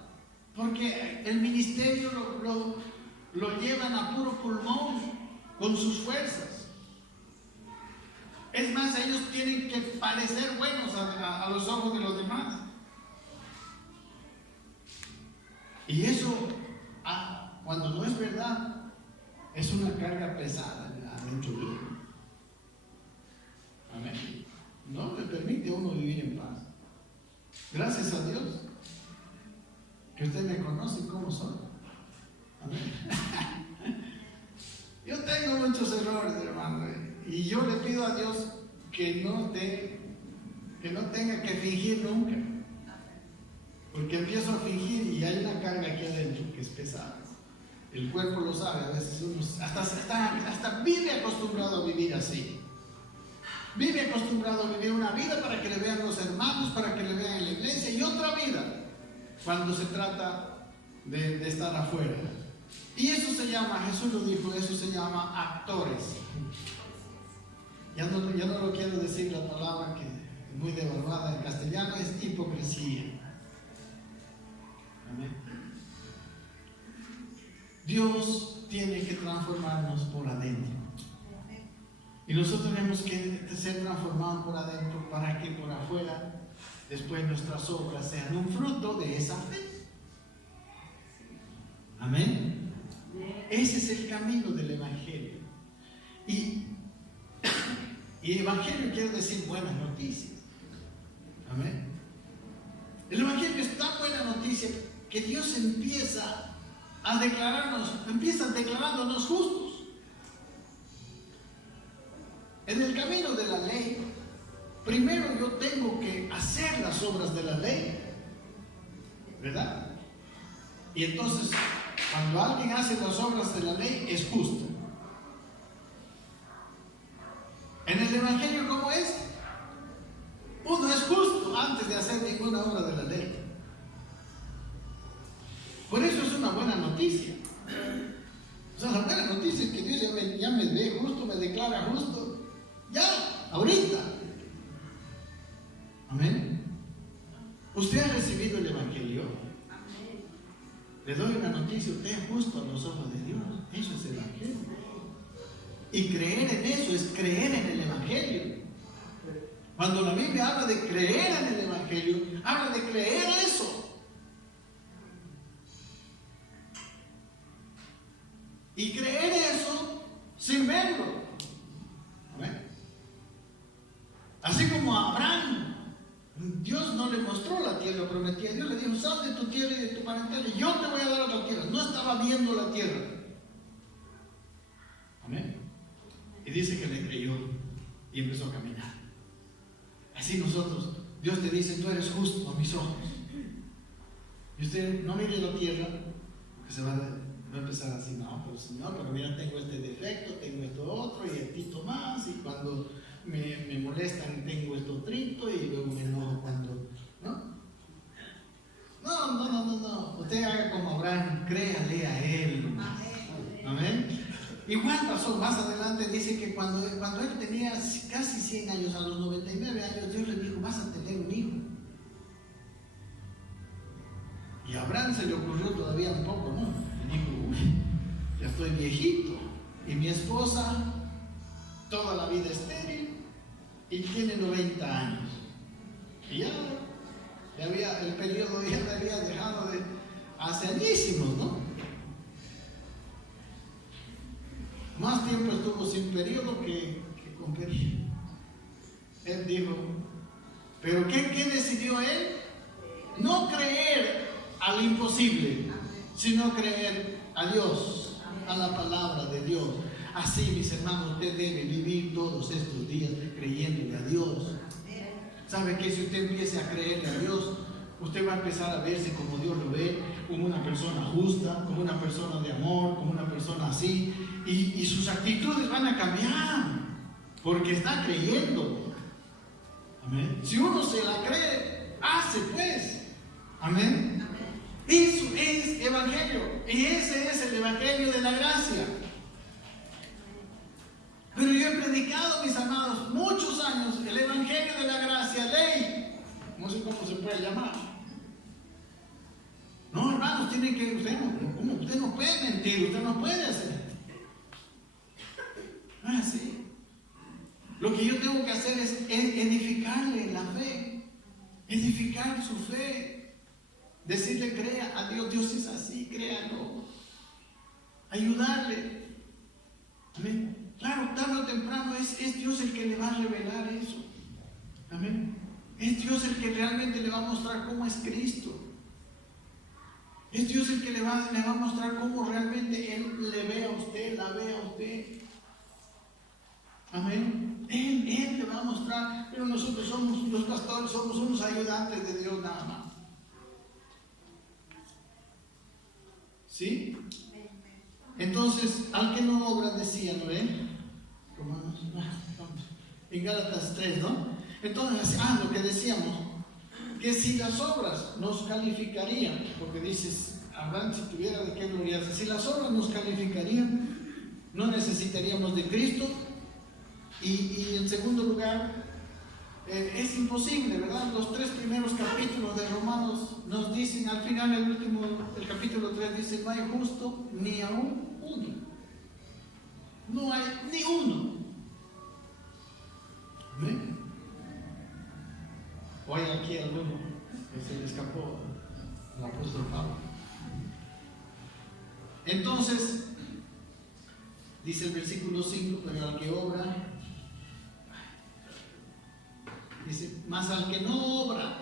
Porque el ministerio lo llevan a puro pulmón, con sus fuerzas. Es más, ellos tienen que parecer buenos a los ojos de los demás. Y eso, cuando no es verdad, es una carga pesada adentro de uno. Amén. No le permite a uno vivir en paz. Gracias a Dios que usted me conoce como soy. Amén. Yo tengo muchos errores, hermano, y yo le pido a Dios que no tenga que fingir nunca, porque empiezo a fingir y hay una carga aquí adentro que es pesada. El cuerpo lo sabe, a veces uno hasta vive acostumbrado a vivir así. Vive acostumbrado a vivir una vida para que le vean los hermanos, para que le vean en la iglesia, y otra vida cuando se trata de estar afuera. Y eso se llama, Jesús lo dijo, eso se llama actores. Ya no lo quiero decir la palabra que es muy devaluada en castellano, es hipocresía. Amén. Dios tiene que transformarnos por adentro. Y nosotros tenemos que ser transformados por adentro para que por afuera después nuestras obras sean un fruto de esa fe. Amén. Ese es el camino del Evangelio. Y Evangelio quiere decir buenas noticias. Amén. El Evangelio es tan buena noticia que Dios empieza declarándonos justos. En el camino de la ley, primero yo tengo que hacer las obras de la ley, ¿verdad? Y entonces, cuando alguien hace las obras de la ley, es justo. En el Evangelio, ¿cómo es? Uno es justo antes de hacer ninguna obra de la ley. Por eso es una buena noticia. O sea, la buena noticia es que Dios ya me ve justo, me declara justo. Ya, ahorita. Amén. ¿Usted ha recibido el Evangelio? Le doy una noticia: usted es justo a los ojos de Dios. Eso es el Evangelio. Y creer en eso es creer en el Evangelio. Cuando la Biblia habla de creer en el Evangelio, habla de creer eso. Y creer eso sin verlo. Amén. Así como a Abraham, Dios no le mostró la tierra prometida. Dios le dijo: sal de tu tierra y de tu parentela y yo te voy a dar la tierra. No estaba viendo la tierra. Amén. Y dice que le creyó y empezó a caminar. Así nosotros, Dios te dice: tú eres justo a mis ojos. Y usted no mire la tierra, porque se va a empezar así: no, pero mira, tengo este defecto, tengo esto otro, y el pito más, y cuando me molestan tengo esto trito, y luego me enojo cuando... No. Usted haga como Abraham, créale a él. Amén. Igual pasó más adelante, dice que cuando él tenía casi 100 años, a los 99 años, Dios le dijo, vas a tener un hijo. Y a Abraham se le ocurrió todavía un poco, ¿no? Y dijo, uy, ya estoy viejito. Y mi esposa, toda la vida estéril, y tiene 90 años. Y ya el periodo ya le había dejado de hace añísimos, ¿no? Más tiempo estuvo sin periodo que con periodo. Él dijo, ¿pero qué decidió él? No creer al imposible, sino creer a Dios, a la palabra de Dios. Así, mis hermanos, usted debe vivir todos estos días creyéndole a Dios. ¿Sabe que si usted empieza a creerle a Dios, usted va a empezar a verse como Dios lo ve, como una persona justa, como una persona de amor, como una persona así, y sus actitudes van a cambiar, porque está creyendo. Amén. Si uno se la cree, hace pues. Amén. Eso es evangelio, y ese es el evangelio de la gracia. Pero yo he predicado, mis amados, muchos años el evangelio de la gracia, ley, no sé cómo se puede llamar. No, hermanos, usted no puede mentir, usted no puede hacer. No es así. Lo que yo tengo que hacer es edificarle la fe, edificar su fe, decirle crea a Dios, Dios es así, créalo, ayudarle. Amén. Claro, tarde o temprano es Dios el que le va a revelar eso. Amén. Es Dios el que realmente le va a mostrar cómo es Cristo. Es Dios el que le va a mostrar cómo realmente Él le ve a usted, la ve a usted. Amén. Él le va a mostrar, pero nosotros somos, los pastores, somos unos ayudantes de Dios nada más. ¿Sí? Entonces, al que no obra, decía, ¿no ven? En Gálatas 3, ¿no? Entonces, lo que decíamos, que si las obras nos calificarían, porque dices, Abraham si tuviera de qué gloriarse, si las obras nos calificarían, no necesitaríamos de Cristo. Y en segundo lugar, es imposible, ¿verdad? Los 3 primeros capítulos de Romanos nos dicen, al final el capítulo 3 dice, no hay justo ni aún uno. No hay ni uno. ¿Ven? O hay aquí alguno que se le escapó al apóstol Pablo. Entonces, dice el versículo 5, pero al que obra, dice, mas al que no obra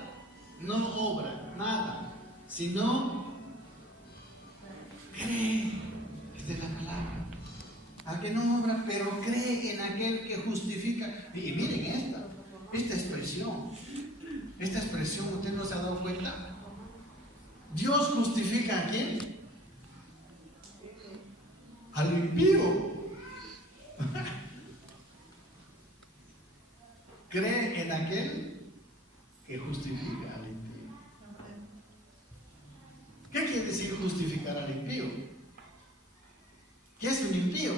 nada, sino cree, es de la palabra. Al que no obra, pero cree en aquel que justifica. Y miren esta expresión, ¿usted no se ha dado cuenta? Dios justifica a quién? Al impío. Cree en aquel que justifica al impío. ¿Qué quiere decir justificar al impío? ¿Qué es un impío?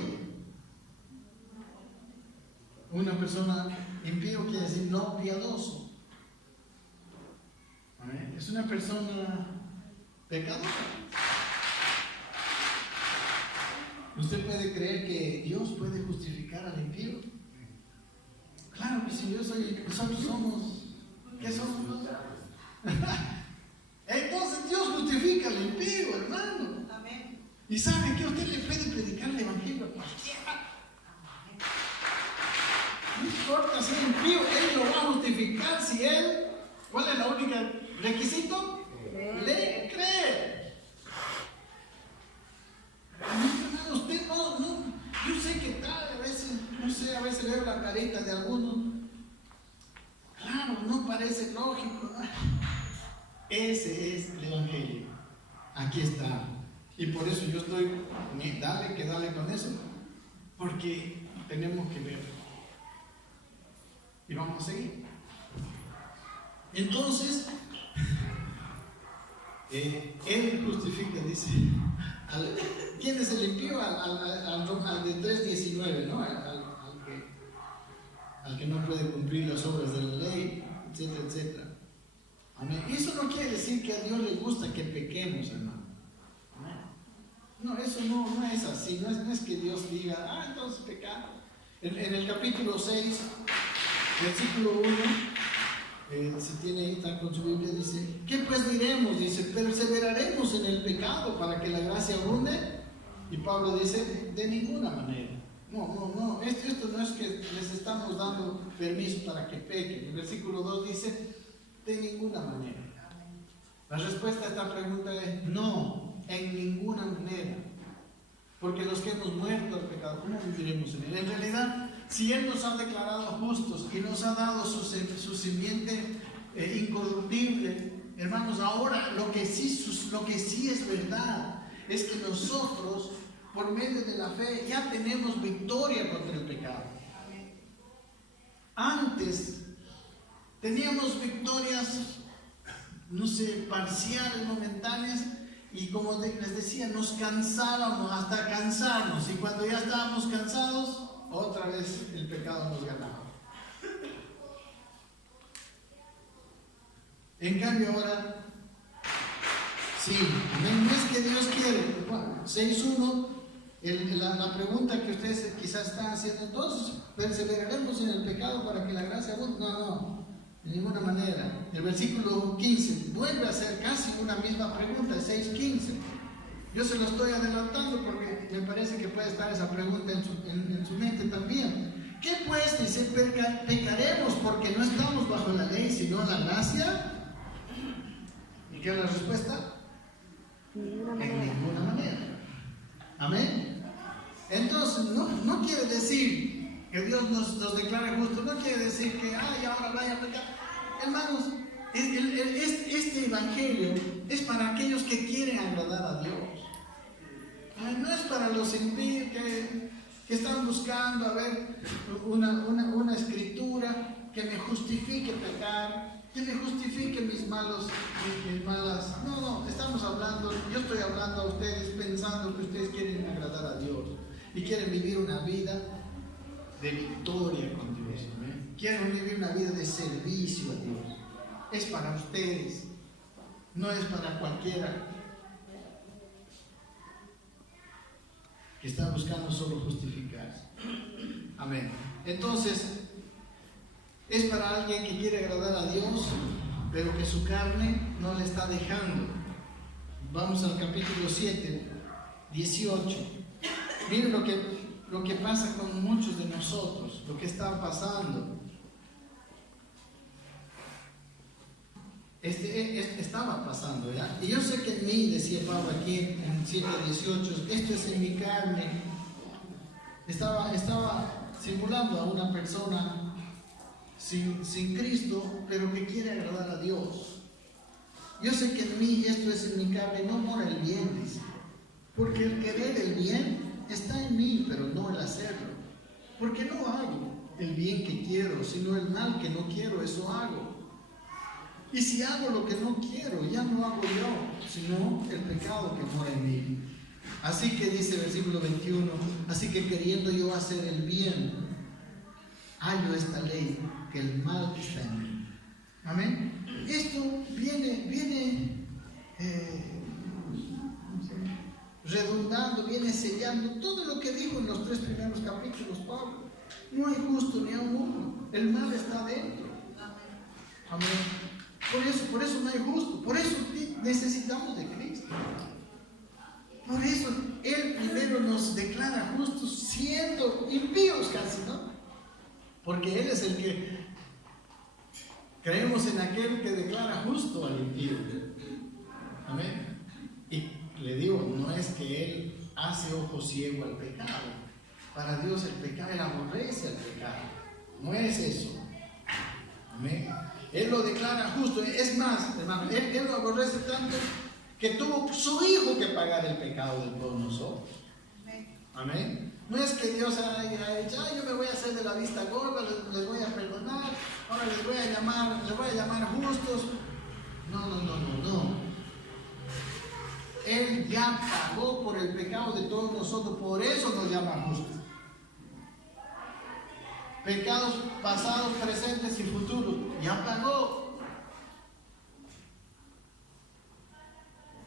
Una persona impío quiere decir no piadoso. Es una persona pecadora. ¿Usted puede creer que Dios puede justificar al impío? Claro que sí, nosotros somos, ¿qué somos? Entonces Dios justifica al impío, hermano. Amén. Y sabe que usted le puede predicar el evangelio a cualquiera. No importa si es impío, Él lo va a justificar si Él, ¿cuál es el único requisito? Le cree. Hermano, usted no, yo sé que tal, a veces veo la carita de algunos. Claro, no parece lógico, ¿no? Ese es el evangelio. Aquí está. Y por eso yo estoy, dale con eso. Porque tenemos que ver. Y vamos a seguir. Entonces, Él justifica, dice, ¿Quién es el impío? Al de 3:19, ¿no? Al que no puede cumplir las obras de la ley, etcétera, etcétera. Amén. Y eso no quiere decir que a Dios le gusta que pequemos, hermano. No, eso no es así. No es que Dios diga, entonces pecar. En el capítulo 6, versículo 1, si tiene ahí, está con su Biblia, dice: ¿qué pues diremos? Dice: ¿perseveraremos en el pecado para que la gracia abunde? Y Pablo dice: de ninguna manera. No, esto no es que les estamos dando permiso para que pequen. El versículo 2 dice: de ninguna manera. La respuesta a esta pregunta es: no, en ninguna manera. Porque los que hemos muerto al pecado, ¿cómo viviremos en él? En realidad, si Él nos ha declarado justos y nos ha dado su simiente incorruptible, hermanos, ahora lo que sí es verdad es que nosotros, por medio de la fe, ya tenemos victoria contra el pecado. Antes teníamos victorias, parciales, momentáneas, y como les decía, nos cansábamos hasta cansarnos, y cuando ya estábamos cansados, otra vez el pecado nos ganaba. En cambio ahora, sí, no es que Dios quiere. 6:1, la pregunta que ustedes quizás están haciendo: entonces, ¿perseveraremos en el pecado para que la gracia abunde? No, de ninguna manera. El versículo 15 vuelve a hacer casi una misma pregunta, 6:15. Yo se lo estoy adelantando porque me parece que puede estar esa pregunta en su mente también. ¿Qué pues? Dice: ¿pecaremos porque no estamos bajo la ley, sino la gracia? ¿Y qué es la respuesta? En ninguna manera. Amén. Entonces, no quiere decir que Dios nos declare justos, no quiere decir que ahora vaya a pecar. Hermanos, este evangelio es para aquellos que quieren agradar a Dios. No es para los impíos que están buscando a ver una escritura que me justifique pecar, que me justifique mis malas. No, yo estoy hablando a ustedes pensando que ustedes quieren agradar a Dios y quieren vivir una vida de victoria con Dios. ¿Eh? Quieren vivir una vida de servicio a Dios. Es para ustedes, no es para cualquiera que está buscando solo justificarse. Amén. Entonces, es para alguien que quiere agradar a Dios, pero que su carne no le está dejando. Vamos al capítulo 7, 18. Miren lo que pasa con muchos de nosotros, lo que está pasando. Estaba pasando, ¿ya? Y yo sé que en mí, decía Pablo aquí en 7:18, esto es en mi carne. Estaba simulando a una persona sin Cristo, pero que quiere agradar a Dios. Yo sé que en mí, esto es en mi carne, no mora el bien, dice. Porque el querer el bien está en mí, pero no el hacerlo. Porque no hago el bien que quiero, sino el mal que no quiero, eso hago. Y si hago lo que no quiero, ya no hago yo, sino el pecado que mora en mí. Así que dice el versículo 21, así que queriendo yo hacer el bien, hallo esta ley, que el mal está en mí. Amén. Esto viene redundando, viene sellando todo lo que dijo en los 3 primeros capítulos Pablo. No hay justo ni a uno, el mal está dentro. Amén. Por eso no hay justo, por eso necesitamos de Cristo. Por eso Él primero nos declara justos siendo impíos casi, ¿no? Porque Él es el que creemos en aquel que declara justo al impío. Amén. Y le digo, no es que Él hace ojo ciego al pecado. Para Dios el pecado, Él aborrece al pecado. No es eso. Amén. Él lo declara justo. Es más, hermano, Él lo aborrece tanto que tuvo su hijo que pagar el pecado de todos nosotros. Amén. No es que Dios haya dicho, yo me voy a hacer de la vista gorda, les voy a perdonar, ahora les voy a llamar justos. No. Él Él ya pagó por el pecado de todos nosotros, por eso nos llama justos. Pecados pasados, presentes y futuros, ya pagó.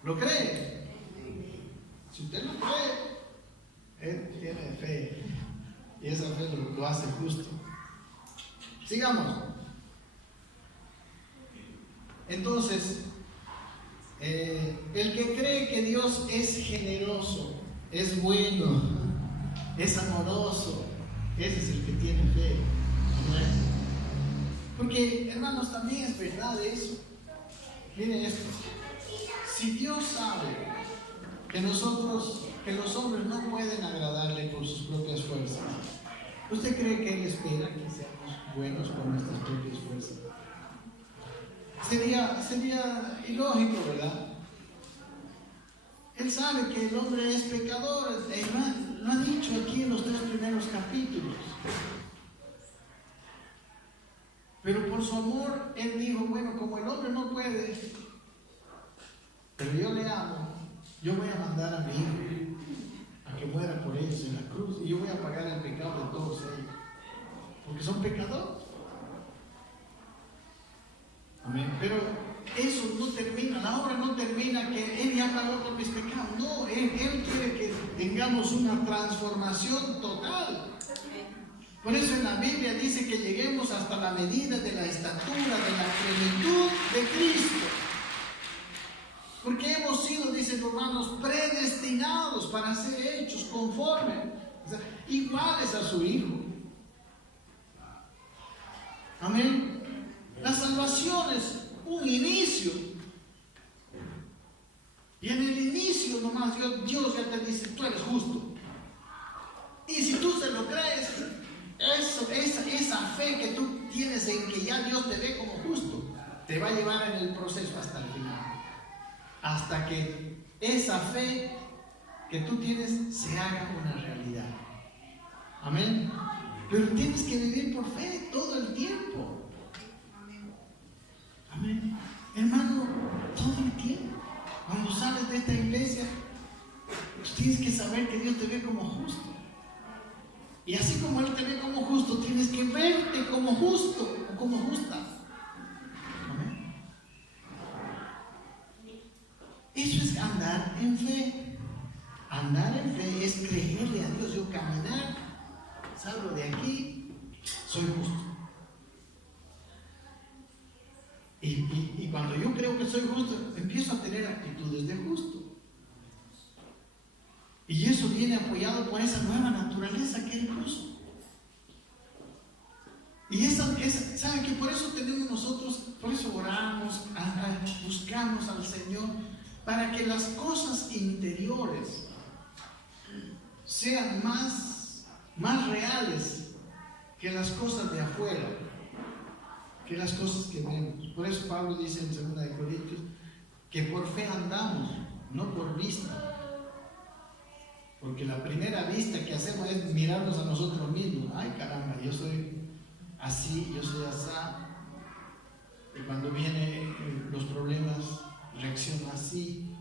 ¿Lo cree? Si usted lo cree, Él tiene fe. Y esa fe lo hace justo. Sigamos. Entonces, el que cree que Dios es generoso, es bueno, es amoroso, ese es el que tiene fe. Porque, hermanos, también es verdad eso. Miren esto. Si Dios sabe que los hombres no pueden agradarle por sus propias fuerzas, ¿usted cree que Él espera que seamos buenos por nuestras propias fuerzas? Sería ilógico, ¿verdad? Él sabe que el hombre es pecador, lo ha dicho aquí en los 3 primeros capítulos. Pero por su amor, Él dijo, bueno, como el hombre no puede, pero yo le amo, yo voy a mandar a mi hijo a que muera por ellos en la cruz, y yo voy a pagar el pecado de todos ellos, porque son pecadores. Amén. Pero eso no termina, la obra no termina que Él ya pagó por mis pecados. No, Él quiere que tengamos una transformación total. Por eso en la Biblia dice que lleguemos hasta la medida de la estatura, de la plenitud de Cristo. Porque hemos sido, dicen Romanos, predestinados para ser hechos conforme, o sea, iguales a su Hijo. Amén. La salvación es un inicio. Y en el inicio nomás Dios ya te dice, tú eres justo. Y si tú se lo crees, esa fe que tú tienes en que ya Dios te ve como justo, te va a llevar en el proceso hasta el final. Hasta que esa fe que tú tienes se haga una realidad. Amén. Pero tienes que vivir por fe todo el tiempo. Amén. Hermano, todo el tiempo. Cuando sales de esta iglesia, pues tienes que saber que Dios te ve como justo. Y así como Él te ve como justo, tienes que verte como justo o como justa. Amén. Eso es andar en fe. Andar en fe es creerle a Dios. Yo caminar, salgo de aquí, soy justo. Y cuando yo creo que soy justo, empiezo a tener actitudes de justo. Y eso viene apoyado por esa nueva naturaleza que Él puso. Y ¿saben que por eso tenemos nosotros, por eso oramos, buscamos al Señor, para que las cosas interiores sean más reales que las cosas de afuera, que las cosas que vemos. Por eso Pablo dice en 2 Corintios que por fe andamos, no por vista. Porque la primera vista que hacemos es mirarnos a nosotros mismos. Ay, caramba, yo soy así, yo soy así. Y cuando vienen los problemas, reacciono así.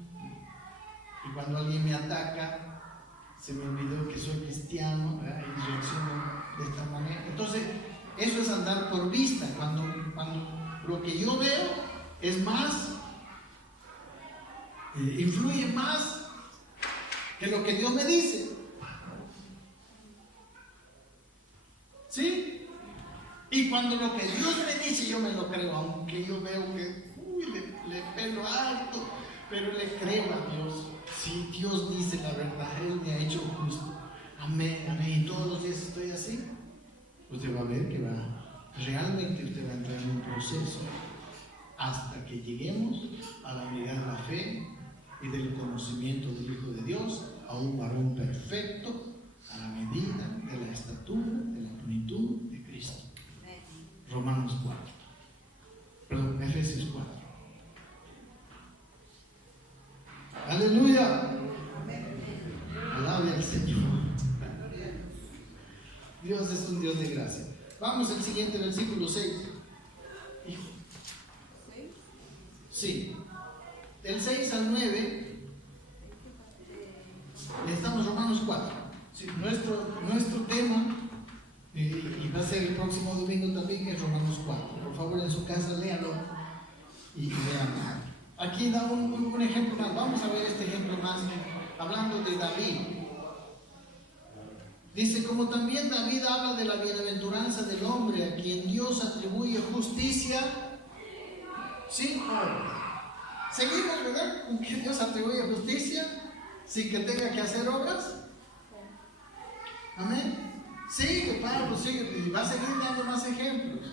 Y cuando alguien me ataca, se me olvidó que soy cristiano, ¿verdad? Y reacciono de esta manera. Entonces, eso es andar por vista. Cuando lo que yo veo es más, influye más que lo que Dios me dice. ¿Sí? Y cuando lo que Dios me dice, yo me lo creo, aunque yo veo que le pelo alto, pero le creo a Dios. Si Dios dice la verdad, Él me ha hecho justo. Amén, amén. Y todos los días estoy así. Usted va a ver que realmente usted va a entrar en un proceso hasta que lleguemos a la unidad de la fe y del conocimiento del Hijo de Dios, a un varón perfecto, a la medida de la estatura, de la plenitud de Cristo. Romanos 4. Perdón, Efesios 4. Aleluya. Alabe al Señor. Dios es un Dios de gracia. Vamos al siguiente versículo 6. Hijo. Sí. Del 6 al 9 Sí, nuestro tema, y va a ser el próximo domingo también, es Romanos 4. Por favor, en su casa léalo y vean. Aquí da un ejemplo más. Vamos a ver este ejemplo más, hablando de David. Dice, como también David habla de la bienaventuranza del hombre a quien Dios atribuye justicia sin obras. Seguimos, ¿verdad? Con que Dios atribuye justicia sin que tenga que hacer obras. Amén. Sigue, Pablo, sigue, y va a seguir dando más ejemplos.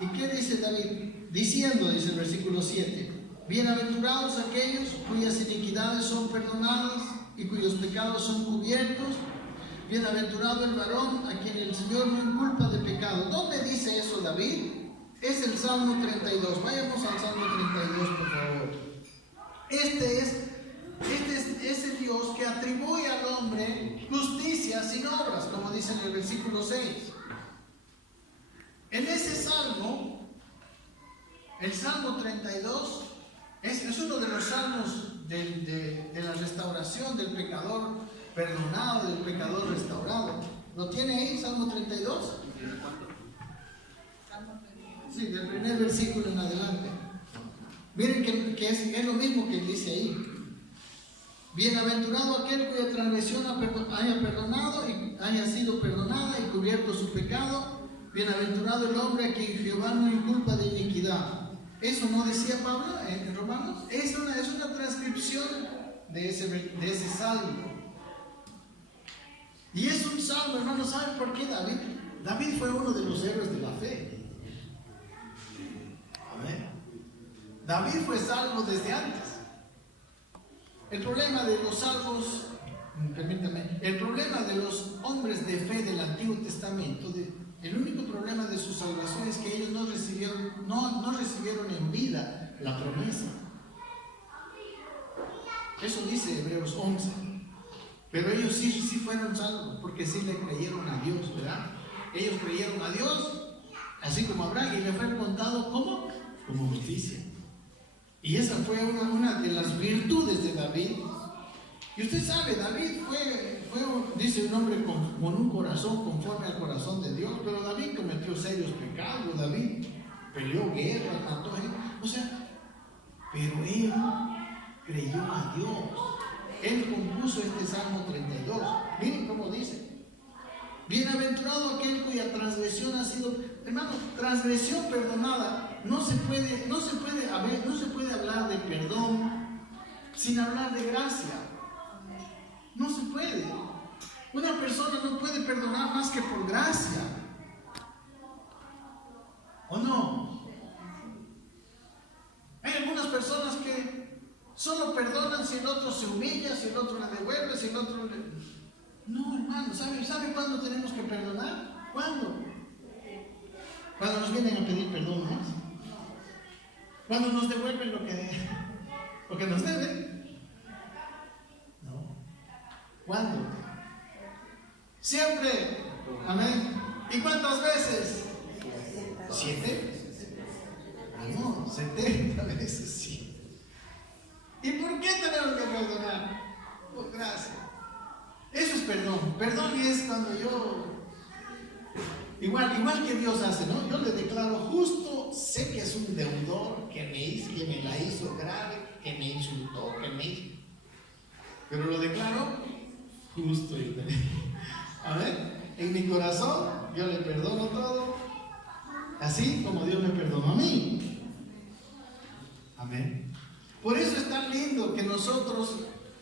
¿Y qué dice David? Diciendo, dice el versículo 7, bienaventurados aquellos cuyas iniquidades son perdonadas y cuyos pecados son cubiertos. Bienaventurado el varón a quien el Señor no inculpa de pecado. ¿Dónde dice eso David? Es el Salmo 32. Vayamos al Salmo 32, por favor. Este es ese Dios que atribuye al hombre justicia sin obras, como dice en el versículo 6. En ese salmo, el Salmo 32, es uno de los salmos de la restauración del pecador perdonado, del pecador restaurado. ¿Lo tiene ahí, Salmo 32? Sí, del primer versículo en adelante. Miren que es lo mismo que dice ahí. Bienaventurado aquel cuya transgresión haya perdonado y haya sido perdonada y cubierto su pecado. Bienaventurado el hombre a quien Jehová no inculpa de iniquidad. ¿Eso no decía Pablo en Romanos? Es una transcripción de ese salmo. Y es un salmo, hermanos. ¿Saben por qué David? David fue uno de los héroes de la fe. Amén. David fue salvo desde antes. El problema de los salvos, permítame, el problema de los hombres de fe del Antiguo Testamento, el único problema de su salvación es que ellos no recibieron en vida la promesa. Eso dice Hebreos 11. Pero ellos sí fueron salvos, porque sí le creyeron a Dios, ¿verdad? Ellos creyeron a Dios, así como Abraham, y le fue contado como justicia. Y esa fue una de las virtudes de David. Y usted sabe, David fue dice un hombre con un corazón conforme al corazón de Dios, pero David cometió serios pecados. David peleó guerra, mató gente. O sea, pero él creyó a Dios. Él compuso este Salmo 32. Miren cómo dice: bienaventurado aquel cuya transgresión ha sido, hermano, transgresión perdonada. No se puede hablar de perdón sin hablar de gracia. No se puede. Una persona no puede perdonar más que por gracia. ¿O no? Hay algunas personas que solo perdonan si el otro se humilla, si el otro le devuelve, si el otro le... No, hermano, ¿sabe cuándo tenemos que perdonar? ¿Cuándo? Cuando nos vienen a pedir perdón, ¿no? Cuando nos devuelven lo que nos deben. No. ¿Cuándo? Siempre. Amén. ¿Y cuántas veces? 7. No, 70 veces sí. ¿Y por qué tenemos que perdonar? Por gracia. Eso es perdón. Perdón es cuando yo, igual que Dios hace, ¿no? Yo le declaro justo, sé que es un deudor, que me la hizo grave, que me insultó, pero lo declaro justo. A ver, en mi corazón yo le perdono todo, así como Dios me perdonó a mí. Amén. Por eso es tan lindo que nosotros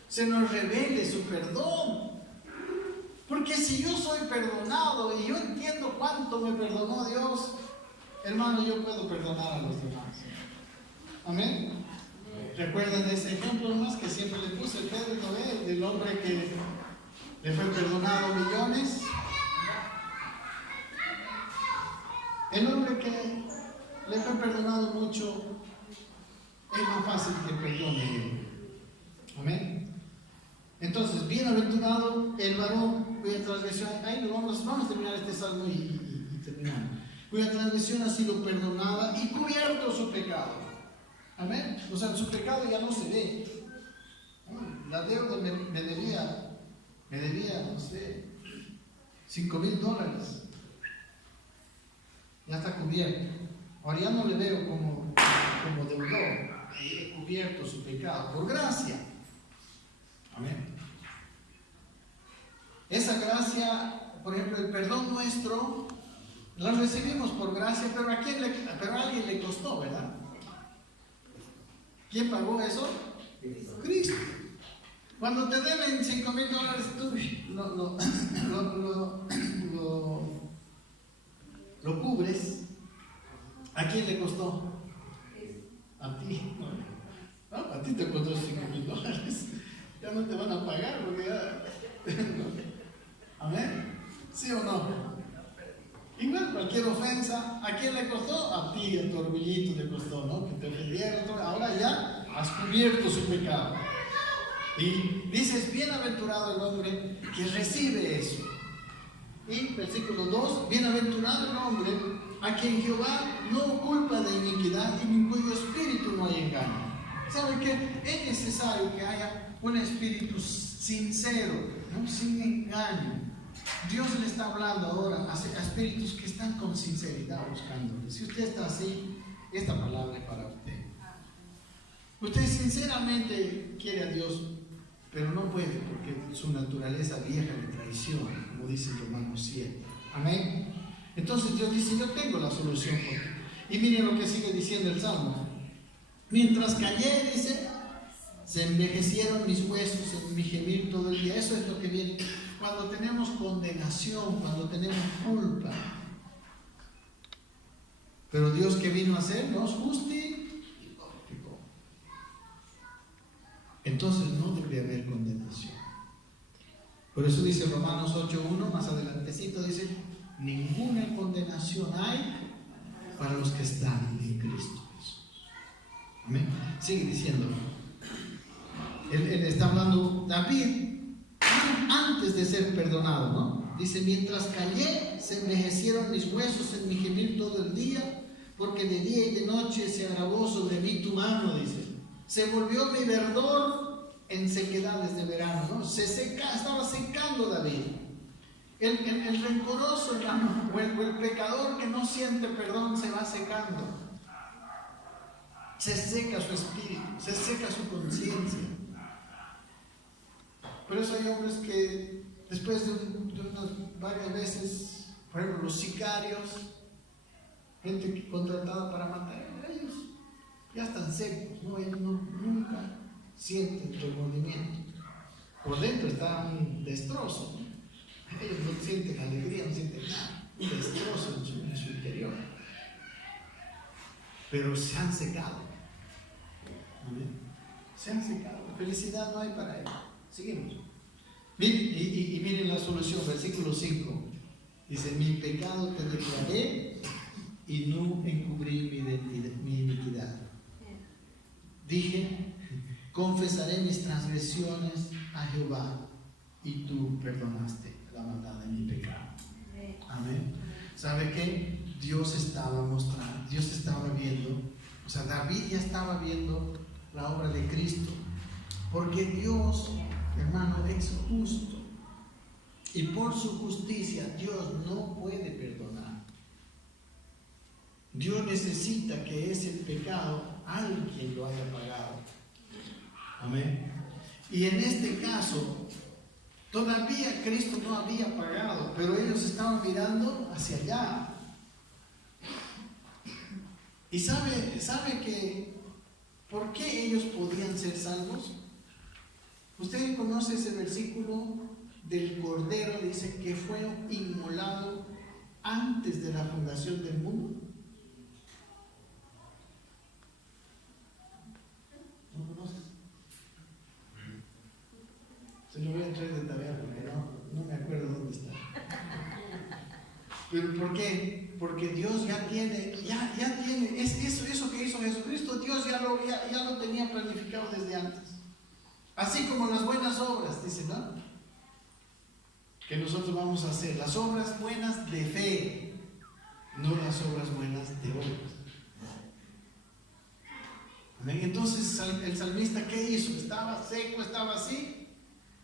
se nos revele su perdón. Porque si yo soy perdonado y yo entiendo cuánto me perdonó Dios, hermano, yo puedo perdonar a los demás. Amén. ¿Recuerdan ese ejemplo más que siempre le puse el Pedro, ¿no? Del hombre que le fue perdonado millones? El hombre que le fue perdonado mucho, es más fácil que perdone. Amén. Entonces, bienaventurado el varón cuya transgresión, ahí vamos a terminar este salmo y terminamos, cuya transgresión ha sido perdonada y cubierto su pecado. Amén. O sea, su pecado ya no se ve. La deuda me debía me debía, no sé, $5,000. Ya está cubierto. Ahora ya no le veo como deudor. He cubierto su pecado por gracia. Amén. Esa gracia, por ejemplo, el perdón nuestro, lo recibimos por gracia, pero a alguien le costó, ¿verdad? ¿Quién pagó eso? Cristo. Cuando te deben $5,000, tú lo cubres. ¿A quién le costó? A ti. ¿No? A ti te costó $5,000. Ya no te van a pagar porque ya... Amén. ¿Sí o no? Igual cualquier ofensa, ¿a quién le costó? A ti, a tu orgullito le costó, ¿no? Que te ofendieron. Ahora ya has cubierto su pecado. Y dices, bienaventurado el hombre que recibe eso. Y versículo 2, bienaventurado el hombre a quien Jehová no culpa de iniquidad y en cuyo espíritu no hay engaño. ¿Sabe qué? Es necesario que haya un espíritu sincero, ¿no? Sin engaño. Dios le está hablando ahora a espíritus que están con sinceridad buscándole. Si usted está así, esta palabra es para usted. Usted sinceramente quiere a Dios, pero no puede porque su naturaleza vieja le traiciona, como dice Romanos 7. Amén. Entonces Dios dice, yo tengo la solución por ti. Y miren lo que sigue diciendo el Salmo. Mientras callé, dice, se envejecieron mis huesos en mi gemir todo el día. Eso es lo que viene cuando tenemos condenación, cuando tenemos culpa. Pero Dios, ¿qué vino a hacer? Nos justificó. Entonces no debe haber condenación. Por eso dice Romanos 8:1, más adelantecito dice, ninguna condenación hay para los que están en Cristo Jesús. Amén. Sigue diciendo. Él está hablando David antes de ser perdonado, ¿no? Dice, mientras callé, se envejecieron mis huesos en mi gemir todo el día, porque de día y de noche se agravó sobre mí tu mano, dice. Se volvió mi verdor en sequedades de verano, ¿no? Estaba secando David. El rencoroso, hermano, o el pecador que no siente perdón se va secando. Se seca su espíritu, se seca su conciencia. Por eso hay hombres que después de unas varias veces, por ejemplo, los sicarios, gente contratada para matar, ellos ya están secos, ¿no? Ellos nunca sienten remordimiento. Por dentro está un destrozo, ¿no? Ellos no sienten alegría, no sienten nada, un destrozo en su interior. Pero se han secado. ¿Amén? Se han secado. Felicidad no hay para ellos. Seguimos. Y miren la solución, versículo 5. Dice, mi pecado te declaré y no encubrí mi iniquidad. Dije, confesaré mis transgresiones a Jehová y tú perdonaste la maldad de mi pecado. Amén. ¿Sabe qué? Dios estaba mostrando, Dios estaba viendo, o sea, David ya estaba viendo la obra de Cristo, porque Dios, hermano, es justo y por su justicia Dios no puede perdonar. Dios necesita que ese pecado alguien lo haya pagado. Amén. Y en este caso todavía Cristo no había pagado, pero ellos estaban mirando hacia allá. Y sabe que ¿por qué ellos podían ser salvos? ¿Usted conoce ese versículo del Cordero? Dice que fue inmolado antes de la fundación del mundo. ¿No conoces? Se lo voy a traer de tarea porque no me acuerdo dónde está. ¿Pero por qué? Porque Dios ya tiene, eso que hizo Jesucristo, Dios ya lo tenía planificado desde antes. Así como las buenas obras, dice, ¿no? Que nosotros vamos a hacer, las obras buenas de fe, no las obras buenas de obras. Entonces el salmista, ¿qué hizo? Estaba seco, estaba así.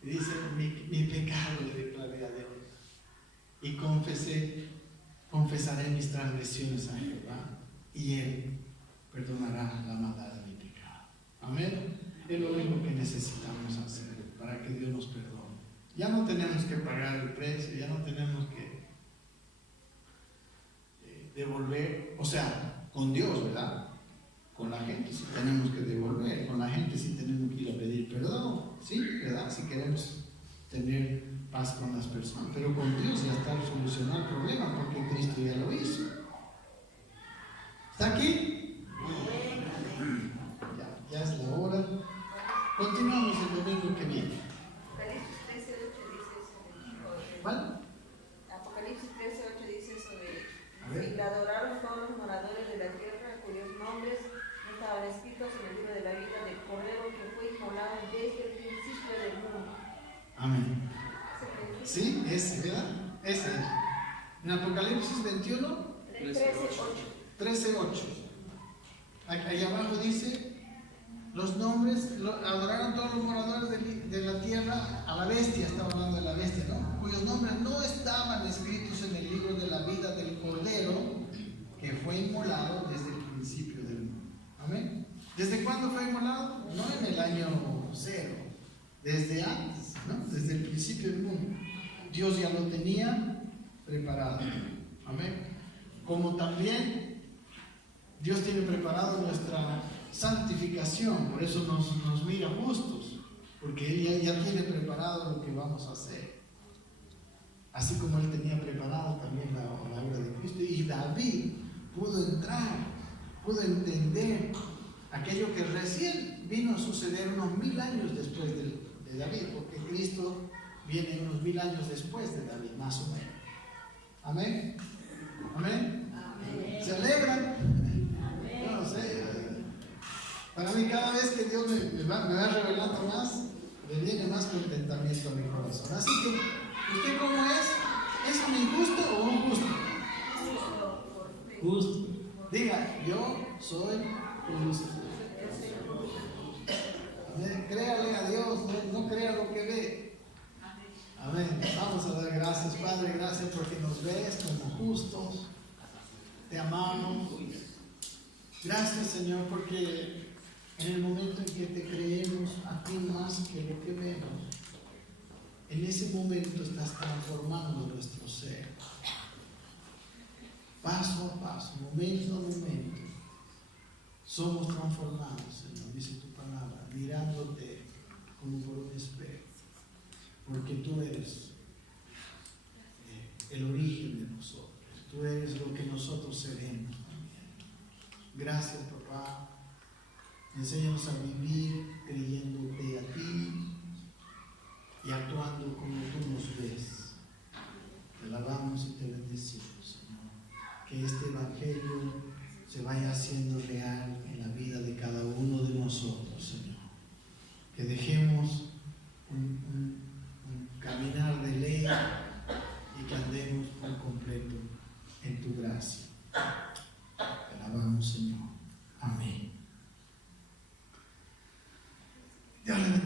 Y dice, mi pecado le declaré a Dios. Y confesaré mis transgresiones a Jehová. Y Él perdonará la maldad de mi pecado. Amén. Es lo único que necesitamos hacer para que Dios nos perdone. Ya no tenemos que pagar el precio, ya no tenemos que devolver, o sea, con Dios, ¿verdad? Con la gente sí tenemos que devolver, con la gente sí tenemos que ir a pedir perdón, ¿sí? ¿Verdad? Si queremos tener paz con las personas, pero con Dios ya está solucionado el problema porque Cristo ya lo hizo. ¿Está aquí? Ya es la hora. Continuamos el domingo que viene. Apocalipsis 13:8 dice eso. ¿Vale? Apocalipsis 13:8 dice eso A ver. y la adoraron todos los moradores de la tierra cuyos nombres no estaban escritos en el libro de la vida del Cordero que fue inmolado desde el principio del mundo. Amén. Sí, ese, ¿verdad? Ese. En Apocalipsis 21, 13:8. Ahí abajo dice, los nombres, adoraron todos los moradores de la tierra a la bestia, estaba hablando de la bestia, ¿no? Cuyos nombres no estaban escritos en el libro de la vida del Cordero, que fue inmolado desde el principio del mundo. Amén. ¿Desde cuándo fue inmolado? No en el año 0, desde antes, ¿no? Desde el principio del mundo. Dios ya lo tenía preparado. Amén. Como también Dios tiene preparado nuestra santificación, por eso nos mira justos, porque Él ya tiene preparado lo que vamos a hacer. Así como Él tenía preparado también la obra de Cristo. Y David pudo entrar, pudo entender aquello que recién vino a suceder unos 1000 años después de David, porque Cristo viene unos 1000 años después de David, más o menos. Amén. Amén. Amén. ¿Se alegran? Amén. No sé. Para mí, cada vez que Dios me va revelando más, me viene más contentamiento a mi corazón. Así que, ¿usted cómo es? ¿Es un injusto o un justo? Justo. Diga, yo soy justo. Créale a Dios, no crea lo que ve. Amén. Vamos a dar gracias, Padre, gracias porque nos ves como justos. Te amamos. Gracias, Señor, porque en el momento en que te creemos a ti más que lo que vemos, en ese momento estás transformando nuestro ser. Paso a paso, momento a momento, somos transformados, Señor, dice tu palabra, mirándote como por un espejo, porque tú eres el origen de nosotros, tú eres lo que nosotros seremos también. Gracias, papá. Enséñanos a vivir creyéndote a ti y actuando como tú nos ves. Te alabamos y te bendecimos, Señor. Que este evangelio se vaya haciendo real en la vida de cada uno de nosotros, Señor. Que dejemos un caminar de ley y que andemos por completo en tu gracia. Te alabamos, Señor. Amén. Dios le bendiga.